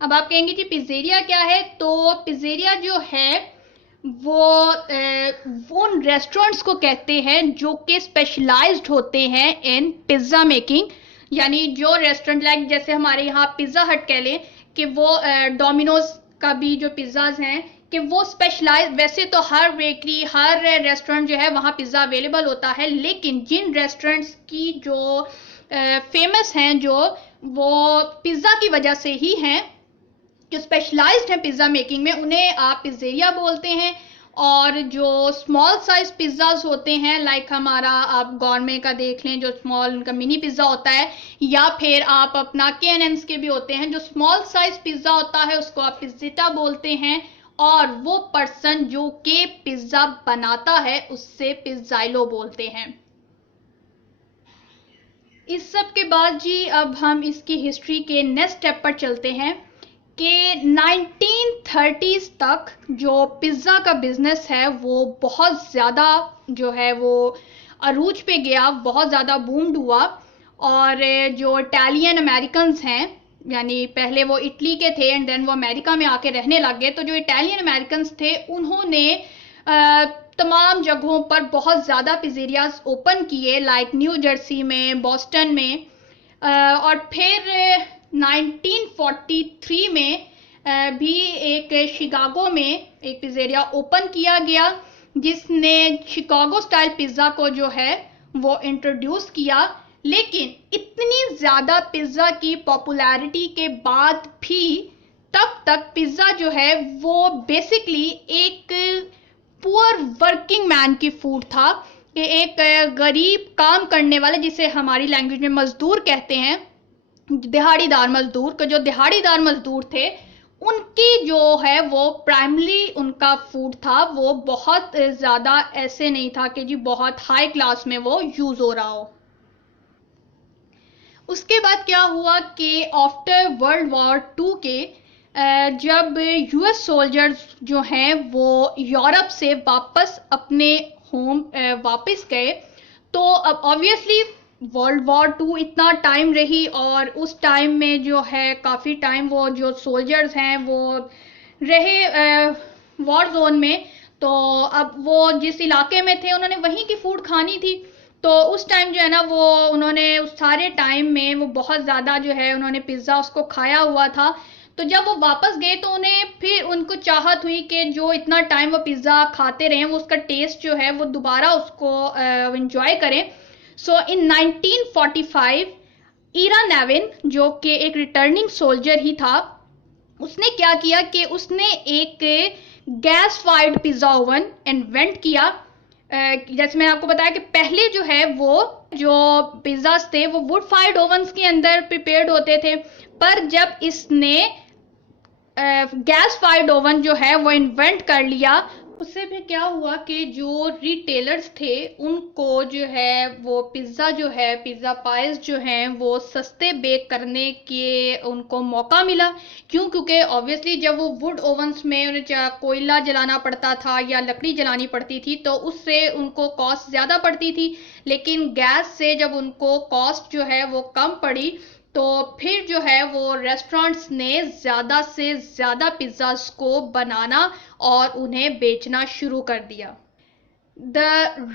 अब आप कहेंगे जी पिज़्ज़ेरिया क्या है, तो पिज़्ज़ेरिया जो है वो उन रेस्टोरेंट्स को कहते हैं जो कि स्पेशलाइज्ड होते हैं इन पिज़्ज़ा मेकिंग। यानी जो रेस्टोरेंट लाइक जैसे हमारे यहाँ पिज़्ज़ा हट कह लें कि वो डोमिनोज का भी जो पिज़्ज़ाज हैं कि वो स्पेशलाइज, वैसे तो हर बेकरी हर रेस्टोरेंट जो है वहाँ पिज़्ज़ा अवेलेबल होता है, लेकिन जिन रेस्टोरेंट्स की जो फेमस हैं जो वो पिज़्ज़ा की वजह से ही हैं, जो स्पेशलाइज्ड हैं पिज़्ज़ा मेकिंग में, उन्हें आप पिज़्ज़ेरिया बोलते हैं। और जो स्मॉल साइज पिज़्ज़ाज होते हैं लाइक हमारा आप गॉर्मे का देख लें जो स्मॉल उनका मिनी पिज़्ज़ा होता है, या फिर आप अपना K&M's के भी होते हैं, जो स्मॉल साइज पिज़्ज़ा होता है उसको आप पिज़्ज़िटा बोलते हैं और वो पर्सन जो के पिज़्ज़ा बनाता है उससे पिज़्ज़ाइलो बोलते हैं। इस सब के बाद जी अब हम इसकी हिस्ट्री के नेक्स्ट स्टेप पर चलते हैं कि 1930s तक जो पिज़्ज़ा का बिजनेस है वो बहुत ज़्यादा जो है वो अरूज पे गया, बहुत ज़्यादा बूम्ड हुआ। और जो इटालियन अमेरिकन्स हैं, यानी पहले वो इटली के थे एंड देन वो अमेरिका में आके रहने लग गए, तो जो इटालियन अमेरिकन्स थे उन्होंने तमाम जगहों पर बहुत ज़्यादा पिज़्ज़ेरियाज ओपन किए लाइक न्यू जर्सी में, बॉस्टन में, और फिर 1943 में भी एक शिकागो में एक पिज़्ज़ेरिया ओपन किया गया जिसने शिकागो स्टाइल पिज़्ज़ा को जो है वो इंट्रोड्यूस किया। लेकिन इतनी ज़्यादा पिज़्ज़ा की पॉपुलैरिटी के बाद भी तब तक पिज़्ज़ा जो है वो बेसिकली एक पुअर वर्किंग मैन की फूड था कि एक गरीब काम करने वाले, जिसे हमारी लैंग्वेज में मजदूर कहते हैं, दिहाड़ीदार मजदूर, जो दिहाड़ीदार मजदूर थे उनकी जो है वो प्राइमरी उनका फूड था, वो बहुत ज़्यादा ऐसे नहीं था कि जी बहुत हाई क्लास में वो यूज़ हो रहा हो। उसके बाद क्या हुआ कि आफ्टर वर्ल्ड वॉर टू के जब यूएस सोल्जर्स जो हैं वो यूरोप से वापस अपने होम वापस गए, तो अब ऑब्वियसली वर्ल्ड वॉर टू इतना टाइम रही और उस टाइम में जो है काफ़ी टाइम वो जो सोल्जर्स हैं वो रहे वॉर जोन में। तो अब वो जिस इलाके में थे उन्होंने वहीं की फूड खानी थी। तो उस टाइम जो है ना वो उन्होंने उस सारे टाइम में वो बहुत ज़्यादा जो है उन्होंने पिज़्ज़ा उसको खाया हुआ था। तो जब वो वापस गए तो उन्हें फिर उनको चाहत हुई कि जो इतना टाइम वो पिज़्ज़ा खाते रहे वो उसका टेस्ट जो है वो दोबारा उसको इंजॉय करें। सो इन 1945 ईरा नेविन जो कि एक रिटर्निंग सोल्जर ही था, उसने क्या किया कि उसने एक gas fired pizza oven invent किया। जैसे मैंने आपको बताया कि पहले जो है वो जो पिज़्ज़ास थे वो वुड फायर्ड ओवन्स के अंदर प्रिपेयर्ड होते थे, पर जब इसने गैस फायर्ड ओवन जो है वो इन्वेंट कर लिया, उससे फिर क्या हुआ कि जो रिटेलर्स थे उनको जो है वो पिज़्ज़ा जो है पिज़्ज़ा पाइज जो हैं वो सस्ते बेक करने के उनको मौका मिला। क्यों? क्योंकि ऑब्वियसली जब वो वुड ओवंस में उन्हें कोयला जलाना पड़ता था या लकड़ी जलानी पड़ती थी तो उससे उनको कॉस्ट ज़्यादा पड़ती थी, लेकिन गैस से जब उनको कॉस्ट जो है वो कम पड़ी तो फिर जो है वो रेस्टोरेंट्स ने ज़्यादा से ज़्यादा पिज़्ज़ास को बनाना और उन्हें बेचना शुरू कर दिया। द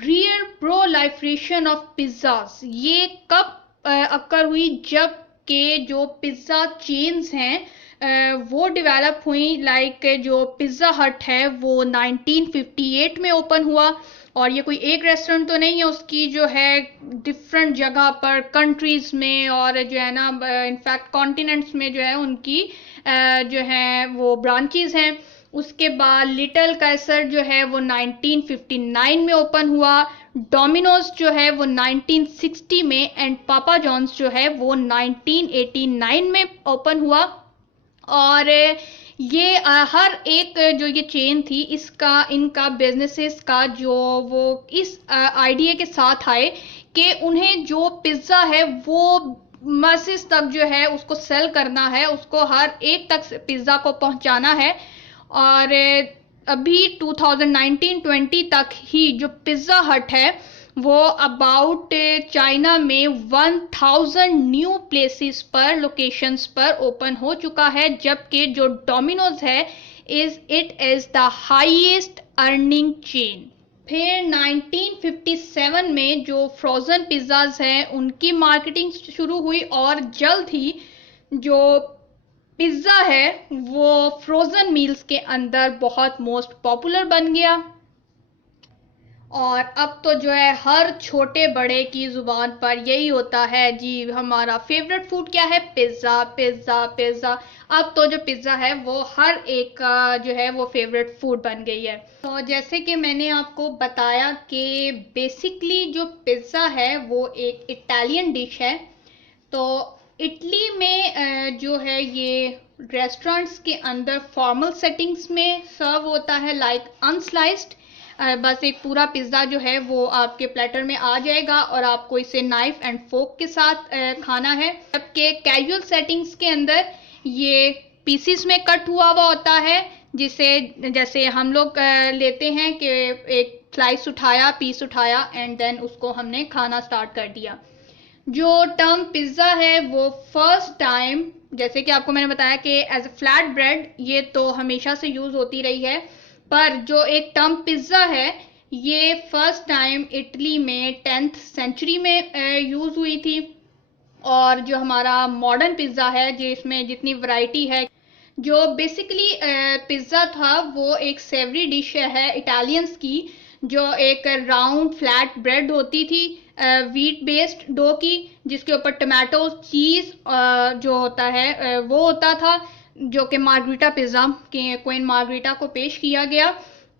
रियल प्रोलाइफरेशन ऑफ पिज़्ज़ास ये कब अक्कर हुई? जब के जो पिज़्ज़ा चेन्स हैं वो डेवलप हुई। लाइक जो पिज़्ज़ा हट है वो 1958 में ओपन हुआ, और ये कोई एक रेस्टोरेंट तो नहीं है, उसकी जो है डिफरेंट जगह पर कंट्रीज में और जो है ना इनफैक्ट कॉन्टिनेंट्स में जो है उनकी जो है वो ब्रांचेस हैं। उसके बाद लिटिल कैसर जो है वो 1959 में ओपन हुआ, डोमिनोज जो है वो 1960 में, एंड पापा जॉन्स जो है वो 1989 में ओपन हुआ। और ये हर एक जो ये चेन थी इसका इनका बिजनेसेस का जो वो इस आइडिया के साथ आए कि उन्हें जो पिज़्ज़ा है वो मसेस तक जो है उसको सेल करना है, उसको हर एक तक पिज़्ज़ा को पहुंचाना है। और अभी 2019-20 तक ही जो पिज़्ज़ा हट है वो अबाउट चाइना में 1000 न्यू प्लेसेस पर लोकेशंस पर ओपन हो चुका है, जबकि जो डोमिनोज है it is the highest earning chain. फिर 1957 में जो फ्रोज़न पिज़्ज़ाज हैं उनकी मार्केटिंग शुरू हुई और जल्द ही जो पिज़्ज़ा है वो फ्रोज़न मील्स के अंदर बहुत मोस्ट पॉपुलर बन गया। और अब तो जो है हर छोटे बड़े की ज़ुबान पर यही होता है, जी हमारा फेवरेट फूड क्या है? Pizza pizza pizza. अब तो जो पिज़्ज़ा है वो हर एक का जो है वो फेवरेट फूड बन गई है। तो जैसे कि मैंने आपको बताया कि बेसिकली जो पिज़्ज़ा है वो एक इटालियन डिश है। तो इटली में जो है ये रेस्टोरेंट्स के अंदर फॉर्मल सेटिंग्स में सर्व होता है, लाइक अनस्लाइस्ड। बस एक पूरा पिज़्ज़ा जो है वो आपके प्लेटर में आ जाएगा और आपको इसे नाइफ एंड फोक के साथ खाना है। जबकि कैजुअल सेटिंग्स के अंदर ये पीसीस में कट हुआ हुआ होता है, जिसे जैसे हम लोग लेते हैं कि एक स्लाइस उठाया, पीस उठाया एंड देन उसको हमने खाना स्टार्ट कर दिया। जो टर्म पिज़्ज़ा है वो फर्स्ट टाइम, जैसे कि आपको मैंने बताया कि एज अ फ्लैट ब्रेड ये तो हमेशा से यूज़ होती रही है, पर जो एक टर्म पिज़्ज़ा है ये फर्स्ट टाइम इटली में 10th सेंचुरी में यूज़ हुई थी। और जो हमारा मॉडर्न पिज़्ज़ा है जिसमें जितनी वैरायटी है, जो बेसिकली पिज़्ज़ा था वो एक सेवरी डिश है इटालियंस की, जो एक राउंड फ्लैट ब्रेड होती थी व्हीट बेस्ड डो की, जिसके ऊपर टमाटो चीज़ जो होता है वो होता था, जो कि मार्गरीटा पिज़्ज़ा के क्वीन मार्गरीटा को पेश किया गया।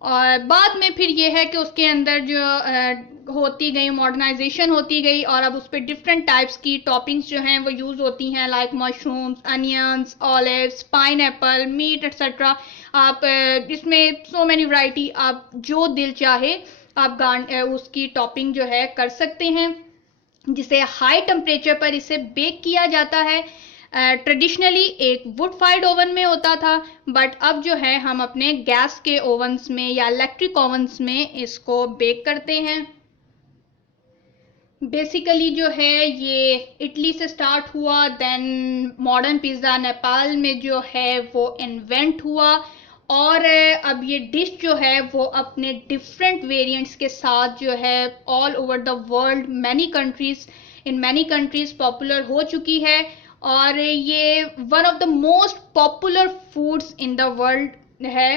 और बाद में फिर ये है कि उसके अंदर जो होती गई मॉडर्नाइजेशन होती गई और अब उस पर डिफरेंट टाइप्स की टॉपिंग्स जो हैं वो यूज़ होती हैं, like mushrooms, onions, olives, pineapple, meat etcetera. आप इसमें सो मैनी वैरायटी, आप जो दिल चाहे आप उसकी टॉपिंग जो है कर सकते हैं, जिसे हाई टेम्परेचर पर इसे बेक किया जाता है। ट्रेडिशनली एक वुड फायर्ड ओवन में होता था, बट अब जो है हम अपने गैस के ओवंस में या इलेक्ट्रिक ओवंस में इसको बेक करते हैं। बेसिकली जो है ये इटली से स्टार्ट हुआ, देन मॉडर्न पिज़्ज़ा नेपाल में जो है वो इन्वेंट हुआ, और अब ये डिश जो है वो अपने डिफरेंट वेरिएंट्स के साथ जो है all over the world in many countries popular हो चुकी है। और ये one of the most popular foods in the world है।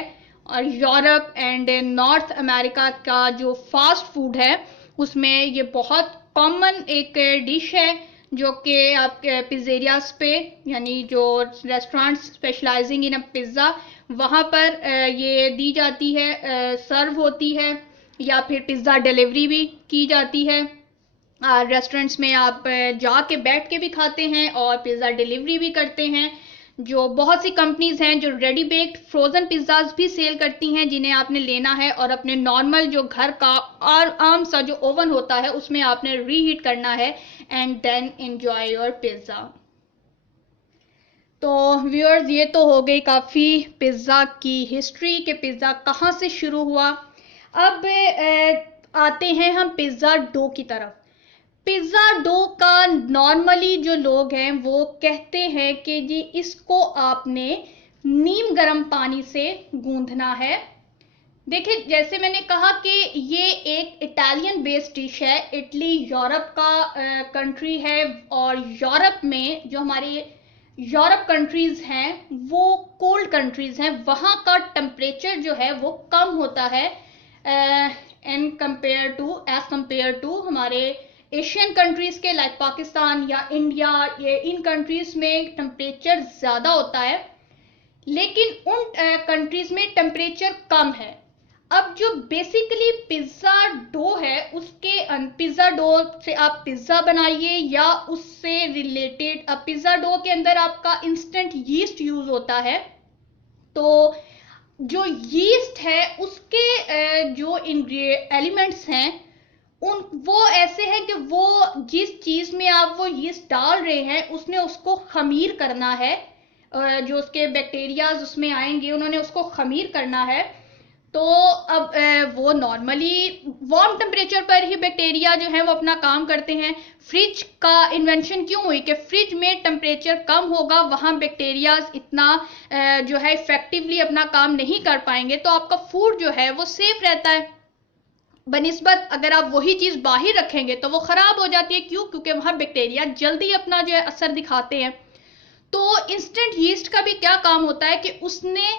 और यूरोप एंड नॉर्थ अमेरिका का जो फास्ट फूड है उसमें ये बहुत कॉमन एक डिश है, जो कि आपके पिज़्ज़ेरियाज पे, यानी जो रेस्टोरेंट्स स्पेशलाइजिंग इन अ पिज़्ज़ा, वहाँ पर ये दी जाती है, सर्व होती है, या फिर पिज़्ज़ा डिलीवरी भी की जाती है। रेस्टोरेंट्स में आप जाके बैठ के भी खाते हैं और पिज़्ज़ा डिलीवरी भी करते हैं। जो बहुत सी कंपनीज हैं जो रेडी बेक्ड फ्रोज़न पिज़्ज़ाज भी सेल करती हैं, जिन्हें आपने लेना है और अपने नॉर्मल जो घर का और आम सा जो ओवन होता है उसमें आपने रीहीट करना है and then enjoy your pizza. तो व्यूअर्स, ये तो हो गई काफ़ी पिज़्ज़ा की हिस्ट्री कि पिज़्ज़ा कहाँ से शुरू हुआ। अब आते हैं हम पिज़्ज़ा डो की तरफ। पिज़्ज़ा डो का नॉर्मली जो लोग हैं वो कहते हैं कि जी इसको आपने नीम गर्म पानी से गूंथना है। देखिए, जैसे मैंने कहा कि ये एक इटालियन बेस्ड डिश है। इटली यूरोप का कंट्री है, और यूरोप में जो हमारे यूरोप कंट्रीज हैं वो कोल्ड कंट्रीज हैं, वहाँ का टेम्परेचर जो है वो कम होता है एज कंपेयर टू हमारे एशियन कंट्रीज के, लाइक पाकिस्तान या इंडिया, ये इन कंट्रीज में टेम्परेचर ज़्यादा होता है, लेकिन उन कंट्रीज में टेम्परेचर कम है। अब जो बेसिकली पिज़्ज़ा डो है, उसके पिज़्ज़ा डो से आप पिज़्ज़ा बनाइए या उससे रिलेटेड, अब पिज़्ज़ा डो के अंदर आपका इंस्टेंट यीस्ट यूज़ होता है। तो जो यीस्ट है उसके जो एलिमेंट्स हैं वो ऐसे हैं कि वो जिस चीज़ में आप वो यीस्ट डाल रहे हैं उसने उसको खमीर करना है, जो उसके बैक्टीरियाज उसमें आएंगे उन्होंने उसको खमीर करना है। तो अब वो नॉर्मली वार्म टेम्परेचर पर ही बैक्टीरिया जो है वो अपना काम करते हैं। फ्रिज का इन्वेंशन क्यों हुई कि फ्रिज में टेम्परेचर कम होगा, वहाँ बैक्टीरियाज इतना जो है इफेक्टिवली अपना काम नहीं कर पाएंगे, तो आपका फूड जो है वो सेफ रहता है। बनिस्बत अगर आप वही चीज़ बाहर रखेंगे तो वो ख़राब हो जाती है। क्यों? क्योंकि वहाँ बैक्टीरिया जल्दी अपना जो है असर दिखाते हैं। तो इंस्टेंट यीस्ट का भी क्या काम होता है कि उसने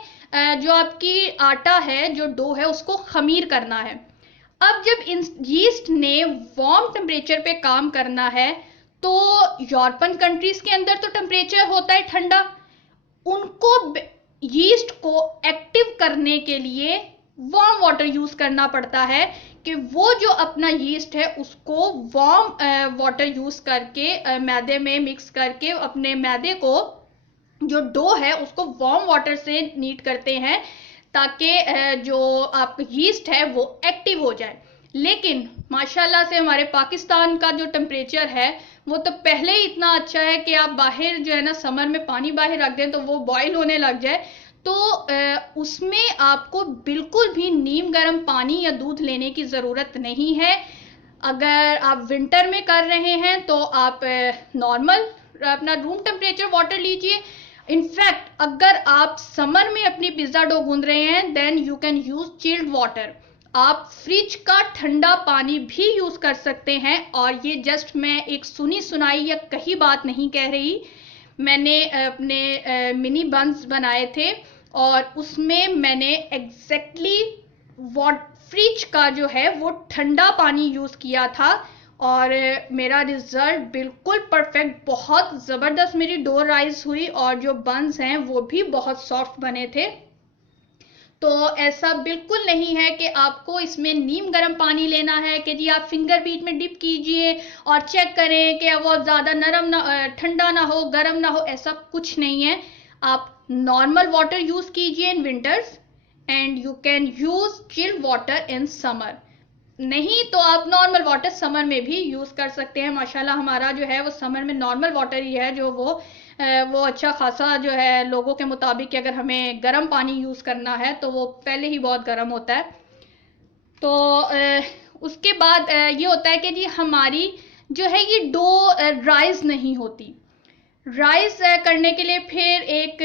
जो आपकी आटा है, जो डो है, उसको खमीर करना है। अब जब यीस्ट ने वार्म टेम्परेचर पे काम करना है, तो यूरोपियन कंट्रीज के अंदर तो टेम्परेचर होता है ठंडा, उनको यीस्ट को एक्टिव करने के लिए वार्म वाटर यूज करना पड़ता है कि वो जो अपना यीस्ट है उसको वार्म वाटर यूज करके मैदे में मिक्स करके अपने मैदे को, जो डो है, उसको वार्म वाटर से नीट करते हैं ताकि जो आप यीस्ट है वो एक्टिव हो जाए। लेकिन माशाल्लाह से हमारे पाकिस्तान का जो टेम्परेचर है वो तो पहले ही इतना अच्छा है कि आप बाहर जो है ना समर में पानी बाहर रख दें तो वो बॉयल होने लग जाए, तो उसमें आपको बिल्कुल भी नीम गर्म पानी या दूध लेने की ज़रूरत नहीं है। अगर आप विंटर में कर रहे हैं तो आप नॉर्मल अपना रूम टेम्परेचर वाटर लीजिए। इनफैक्ट अगर आप समर में अपनी पिज़्ज़ा डो गूंद रहे हैं then you can use chilled water. आप फ्रिज का ठंडा पानी भी यूज कर सकते हैं। और ये जस्ट मैं एक सुनी सुनाई या कही बात नहीं कह रही, मैंने अपने मिनी बंस बनाए थे और उसमें मैंने एग्जैक्टली फ्रिज का जो है वो ठंडा पानी यूज किया था और मेरा रिजल्ट बिल्कुल परफेक्ट, बहुत ज़बरदस्त मेरी डो राइस हुई और जो बंस हैं वो भी बहुत सॉफ्ट बने थे। तो ऐसा बिल्कुल नहीं है कि आपको इसमें नीम गर्म पानी लेना है कि जी आप फिंगर बीट में डिप कीजिए और चेक करें कि वो ज़्यादा नरम ना, ठंडा ना हो, गर्म ना हो, ऐसा कुछ नहीं है। आप नॉर्मल वाटर यूज़ कीजिए in winters and you can use chill water in summer. नहीं तो आप नॉर्मल वाटर समर में भी यूज़ कर सकते हैं। माशाल्लाह हमारा जो है वो समर में नॉर्मल वाटर ही है जो वो अच्छा खासा जो है लोगों के मुताबिक कि अगर हमें गर्म पानी यूज़ करना है तो वो पहले ही बहुत गर्म होता है। तो उसके बाद ये होता है कि जी हमारी जो है ये डो राइज नहीं होती। राइज करने के लिए फिर एक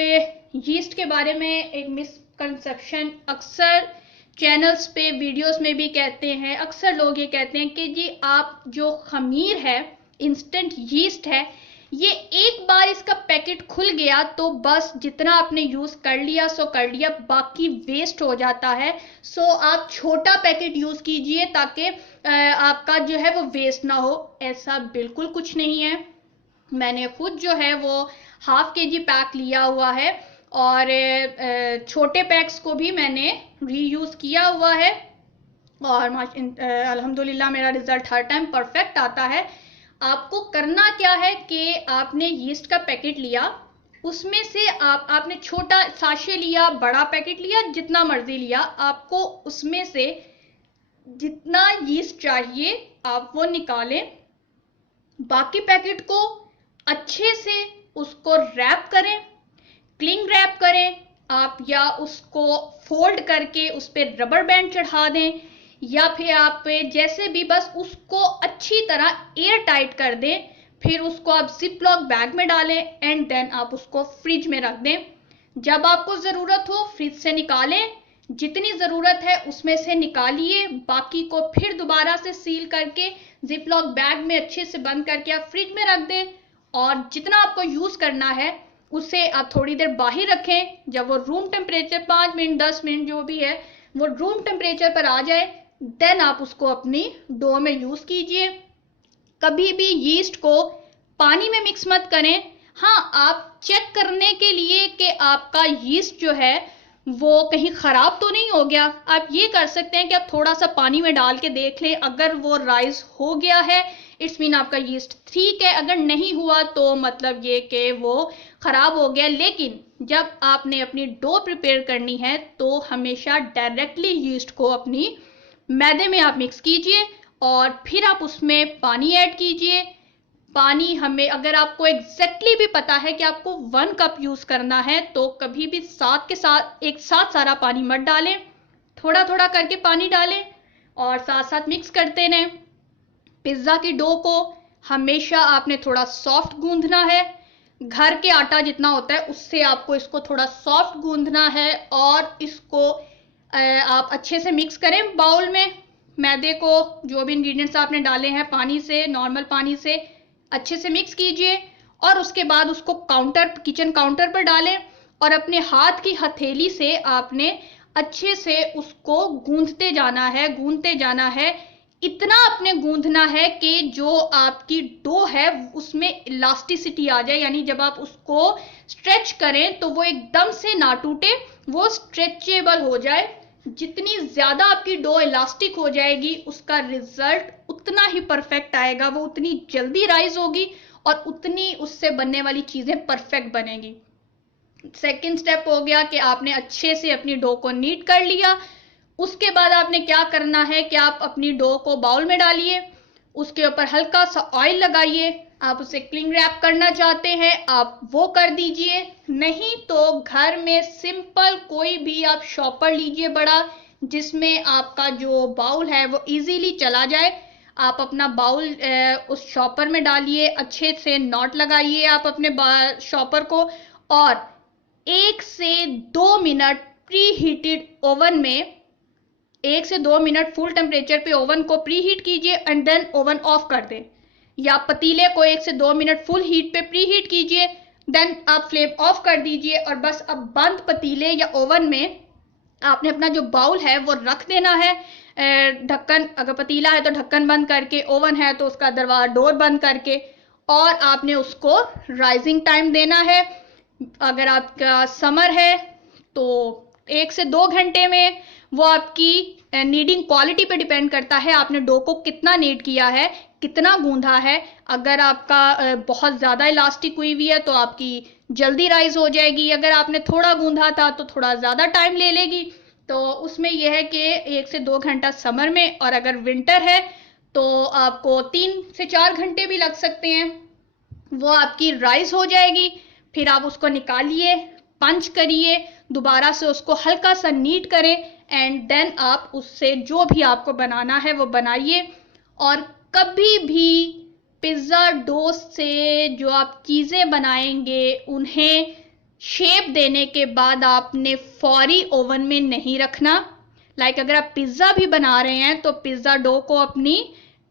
यीस्ट के बारे में एक मिसकंसेप्शन अक्सर चैनल्स पे वीडियोस में भी कहते हैं, अक्सर लोग ये कहते हैं कि जी आप जो खमीर है, इंस्टेंट यीस्ट है, ये एक बार इसका पैकेट खुल गया तो बस जितना आपने यूज़ कर लिया सो कर लिया, बाकी वेस्ट हो जाता है। सो आप छोटा पैकेट यूज़ कीजिए ताकि आपका जो है वो वेस्ट ना हो। ऐसा बिल्कुल कुछ नहीं है। मैंने खुद जो है वो ½ kg पैक लिया हुआ है और छोटे पैक्स को भी मैंने रीयूज़ किया हुआ है और अल्हम्दुलिल्लाह मेरा रिजल्ट हर टाइम परफेक्ट आता है। आपको करना क्या है कि आपने यीस्ट का पैकेट लिया, उसमें से आपने छोटा साशे लिया, बड़ा पैकेट लिया, जितना मर्जी लिया, आपको उसमें से जितना यीस्ट चाहिए आप वो निकालें। बाकी पैकेट को अच्छे से उसको रैप करें, क्लिंग रैप करें आप, या उसको फोल्ड करके उस पर रबर बैंड चढ़ा दें, या फिर आप जैसे भी बस उसको अच्छी तरह एयर टाइट कर दें। फिर उसको आप जिप लॉक बैग में डालें एंड देन आप उसको फ्रिज में रख दें। जब आपको ज़रूरत हो फ्रिज से निकालें, जितनी ज़रूरत है उसमें से निकालिए, बाकी को फिर दोबारा से सील करके जिप लॉक बैग में अच्छे से बंद करके आप फ्रिज में रख दें। और जितना आपको यूज़ करना है उसे आप थोड़ी देर बाहर रखें। जब वो रूम टेम्परेचर 5 मिनट 10 मिनट जो भी है वो रूम टेम्परेचर पर आ जाए, देन आप उसको अपनी डो में यूज़ कीजिए। कभी भी यीस्ट को पानी में मिक्स मत करें। हाँ, आप चेक करने के लिए कि आपका यीस्ट जो है वो कहीं ख़राब तो नहीं हो गया, आप ये कर सकते हैं कि आप थोड़ा सा पानी में डाल के देख लें। अगर वो राइज हो गया है इट्स मीन आपका यीस्ट ठीक है, अगर नहीं हुआ तो मतलब ये कि वो ख़राब हो गया। लेकिन जब आपने अपनी डो प्रिपेयर करनी है तो हमेशा डायरेक्टली यीस्ट को अपनी मैदे में आप मिक्स कीजिए और फिर आप उसमें पानी ऐड कीजिए। पानी हमें, अगर आपको एग्जैक्टली भी पता है कि आपको 1 कप यूज़ करना है तो कभी भी साथ के साथ एक साथ सारा पानी मत डालें, थोड़ा थोड़ा करके पानी डालें और साथ साथ मिक्स करते रहें। पिज़्ज़ा की डो को हमेशा आपने थोड़ा सॉफ्ट गूंदना है, घर के आटा जितना होता है उससे आपको इसको थोड़ा सॉफ्ट गूंदना है और इसको आप अच्छे से मिक्स करें बाउल में। मैदे को जो भी इंग्रेडिएंट्स आपने डाले हैं पानी से, नॉर्मल पानी से अच्छे से मिक्स कीजिए और उसके बाद उसको किचन काउंटर पर डालें और अपने हाथ की हथेली से आपने अच्छे से उसको गूंदते जाना है। इतना आपने गूंदना है कि जो आपकी डो है उसमें इलास्टिसिटी आ जाए, यानी जब आप उसको स्ट्रेच करें तो वो एकदम से ना टूटे, वो स्ट्रेचेबल हो जाए। जितनी ज़्यादा आपकी डो इलास्टिक हो जाएगी उसका रिजल्ट उतना ही परफेक्ट आएगा, वो उतनी जल्दी राइज होगी और उतनी उससे बनने वाली चीज़ें परफेक्ट बनेगी। सेकंड स्टेप हो गया कि आपने अच्छे से अपनी डो को नीट कर लिया। उसके बाद आपने क्या करना है कि आप अपनी डो को बाउल में डालिए, उसके ऊपर हल्का सा ऑयल लगाइए। आप उसे क्लिंग रैप करना चाहते हैं आप वो कर दीजिए, नहीं तो घर में सिंपल कोई भी आप शॉपर लीजिए बड़ा, जिसमें आपका जो बाउल है वो इजीली चला जाए। आप अपना बाउल उस शॉपर में डालिए, अच्छे से नॉट लगाइए आप अपने शॉपर को और 1 से 2 मिनट प्री हीटेड ओवन में 1 से 2 मिनट फुल टेम्परेचर पे ओवन को प्री हीट कीजिए एंड देन ओवन ऑफ कर दें, या पतीले को 1 से 2 मिनट फुल हीट पे प्री हीट कीजिए, देन आप फ्लेम ऑफ कर दीजिए और बस अब बंद पतीले या ओवन में आपने अपना जो बाउल है वो रख देना है। ढक्कन, अगर पतीला है तो ढक्कन बंद करके, ओवन है तो उसका डोर बंद करके, और आपने उसको राइजिंग टाइम देना है। अगर आपका समर है तो 1 से 2 घंटे में वो आपकी नीडिंग क्वालिटी पे डिपेंड करता है, आपने डो को कितना नीड किया है, कितना गूंधा है। अगर आपका बहुत ज़्यादा इलास्टिक हुई हुई है तो आपकी जल्दी राइज हो जाएगी, अगर आपने थोड़ा गूंधा था तो थोड़ा ज़्यादा टाइम ले लेगी। तो उसमें यह है कि 1 से 2 घंटा समर में, और अगर विंटर है तो आपको 3 से 4 घंटे भी लग सकते हैं, वो आपकी राइस हो जाएगी। फिर आप उसको निकालिए, पंच करिए, दोबारा से उसको हल्का सा नीट करें, एंड देन आप उससे जो भी आपको बनाना है वो बनाइए। और कभी भी पिज़्ज़ा डो से जो आप चीज़ें बनाएंगे उन्हें शेप देने के बाद आपने फौरी ओवन में नहीं रखना। अगर आप पिज़्ज़ा भी बना रहे हैं तो पिज़्ज़ा डो को अपनी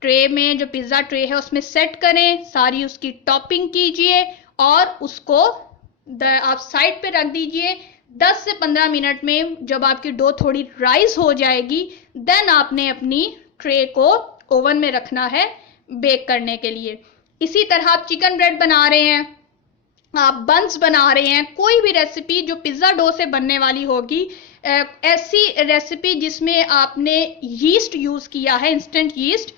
ट्रे में, जो पिज़्ज़ा ट्रे है उसमें सेट करें, सारी उसकी टॉपिंग कीजिए और उसको आप साइड पे रख दीजिए। 10 से 15 मिनट में जब आपकी डो थोड़ी राइज हो जाएगी, देन आपने अपनी ट्रे को ओवन में रखना है बेक करने के लिए। इसी तरह आप चिकन ब्रेड बना रहे हैं, आप बंस बना रहे हैं, कोई भी रेसिपी जो पिज़्ज़ा डो से बनने वाली होगी, ऐसी रेसिपी जिसमें आपने यीस्ट यूज़ किया है, इंस्टेंट यीस्ट,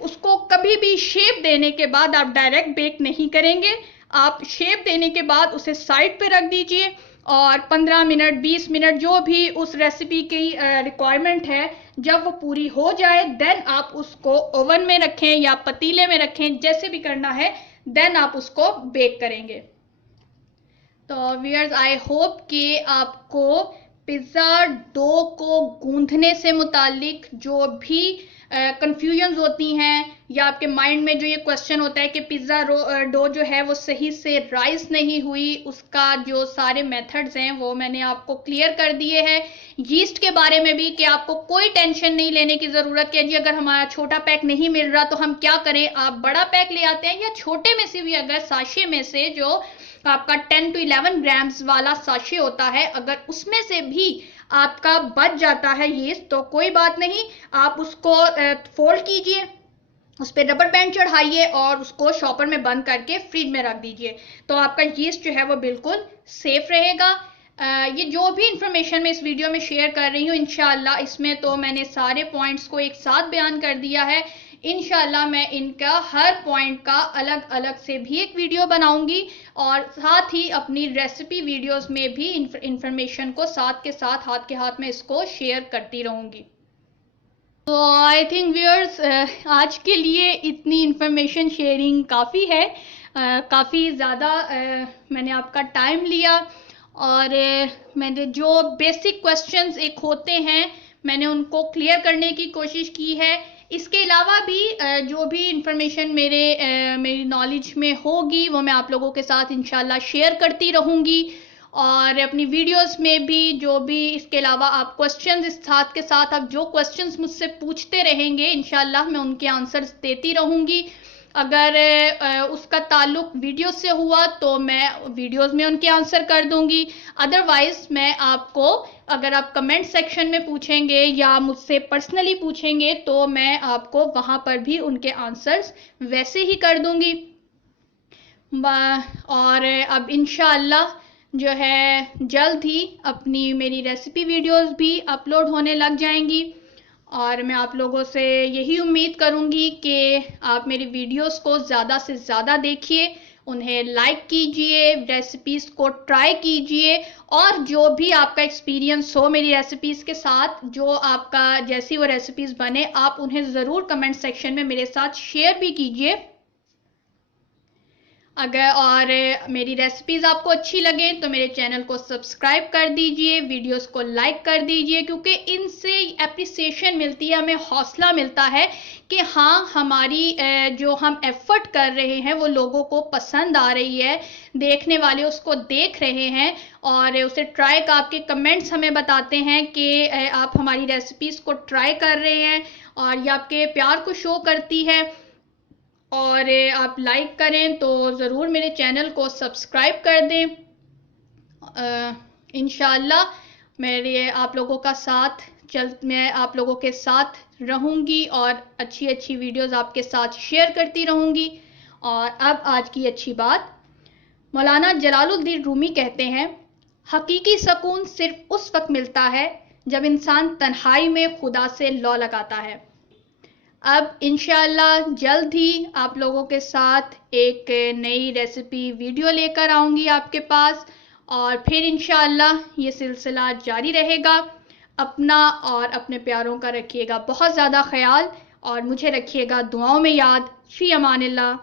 उसको कभी भी शेप देने के बाद आप डायरेक्ट बेक नहीं करेंगे। आप शेप देने के बाद उसे साइड पे रख दीजिए और 15 मिनट 20 मिनट जो भी उस रेसिपी की रिक्वायरमेंट है, जब वो पूरी हो जाए देन आप उसको ओवन में रखें या पतीले में रखें, जैसे भी करना है, देन आप उसको बेक करेंगे। तो व्यूअर्स, आई होप कि आपको पिज़्ज़ा डो को गूंथने से मुतालिक जो भी कंफ्यूजन्स होती हैं, या आपके माइंड में जो ये क्वेश्चन होता है कि पिज़्ज़ा डो जो है वो सही से राइस नहीं हुई, उसका जो सारे मेथड्स हैं वो मैंने आपको क्लियर कर दिए हैं। यीस्ट के बारे में भी कि आपको कोई टेंशन नहीं लेने की ज़रूरत है जी, अगर हमारा छोटा पैक नहीं मिल रहा तो हम क्या करें, आप बड़ा पैक ले आते हैं, या छोटे में से भी अगर साशे में से जो आपका 10 to 11 ग्राम्स वाला साशे होता है, अगर उसमें से भी आपका बच जाता है यीस्ट तो कोई बात नहीं, आप उसको फोल्ड कीजिए, उस पर रबर बैंड चढ़ाइए और उसको शॉपर में बंद करके फ्रिज में रख दीजिए, तो आपका यीस्ट जो है वो बिल्कुल सेफ रहेगा। ये जो भी इंफॉर्मेशन मैं इस वीडियो में शेयर कर रही हूँ, इंशाल्लाह इसमें तो मैंने सारे पॉइंट्स को एक साथ बयान कर दिया है। इंशाल्लाह मैं इनका हर पॉइंट का अलग अलग से भी एक वीडियो बनाऊंगी, और साथ ही अपनी रेसिपी वीडियोस में भी इंफॉर्मेशन को साथ के साथ, हाथ के हाथ में इसको शेयर करती रहूंगी। तो आई थिंक व्यूअर्स, आज के लिए इतनी इंफॉर्मेशन शेयरिंग काफ़ी है, काफ़ी ज़्यादा मैंने आपका टाइम लिया, और मैंने जो बेसिक क्वेश्चंस एक होते हैं मैंने उनको क्लियर करने की कोशिश की है। इसके अलावा भी जो भी इंफॉर्मेशन मेरी नॉलेज में होगी वो मैं आप लोगों के साथ इंशाल्लाह शेयर करती रहूँगी, और अपनी वीडियोस में भी जो भी इसके अलावा आप क्वेश्चंस, इस साथ के साथ आप जो क्वेश्चंस मुझसे पूछते रहेंगे इंशाल्लाह मैं उनके आंसर्स देती रहूँगी। अगर उसका ताल्लुक वीडियो से हुआ तो मैं वीडियोस में उनके आंसर कर दूंगी, अदरवाइज मैं आपको, अगर आप कमेंट सेक्शन में पूछेंगे या मुझसे पर्सनली पूछेंगे तो मैं आपको वहां पर भी उनके आंसर्स वैसे ही कर दूंगी। और अब इंशाअल्लाह जो है जल्द ही अपनी मेरी रेसिपी वीडियोस भी अपलोड होने लग जाएंगी, और मैं आप लोगों से यही उम्मीद करूंगी कि आप मेरी वीडियोस को ज़्यादा से ज़्यादा देखिए, उन्हें लाइक कीजिए, रेसिपीज़ को ट्राई कीजिए, और जो भी आपका एक्सपीरियंस हो मेरी रेसिपीज़ के साथ, जो आपका जैसी वो रेसिपीज़ बने आप उन्हें ज़रूर कमेंट सेक्शन में मेरे साथ शेयर भी कीजिए। और मेरी रेसिपीज़ आपको अच्छी लगे तो मेरे चैनल को सब्सक्राइब कर दीजिए, वीडियोस को लाइक कर दीजिए, क्योंकि इनसे एप्रिसिएशन मिलती है, हमें हौसला मिलता है कि हाँ, हमारी जो हम एफर्ट कर रहे हैं वो लोगों को पसंद आ रही है, देखने वाले उसको देख रहे हैं और उसे ट्राई का आपके कमेंट्स हमें बताते हैं कि आप हमारी रेसिपीज़ को ट्राई कर रहे हैं, और ये आपके प्यार को शो करती है। और आप लाइक करें तो ज़रूर मेरे चैनल को सब्सक्राइब कर दें। इंशाल्लाह मेरे आप लोगों का साथ मैं आप लोगों के साथ रहूंगी और अच्छी अच्छी वीडियोस आपके साथ शेयर करती रहूंगी। और अब आज की अच्छी बात, मौलाना जलालुद्दीन रूमी कहते हैं, हकीकी सुकून सिर्फ उस वक्त मिलता है जब इंसान तन्हाई में खुदा से लौ लगाता है। अब इंशाअल्लाह जल्द ही आप लोगों के साथ एक नई रेसिपी वीडियो लेकर आऊँगी आपके पास, और फिर इंशाअल्लाह ये सिलसिला जारी रहेगा। अपना और अपने प्यारों का रखिएगा बहुत ज़्यादा ख्याल, और मुझे रखिएगा दुआओं में याद। फ़ी अमानिल्लाह।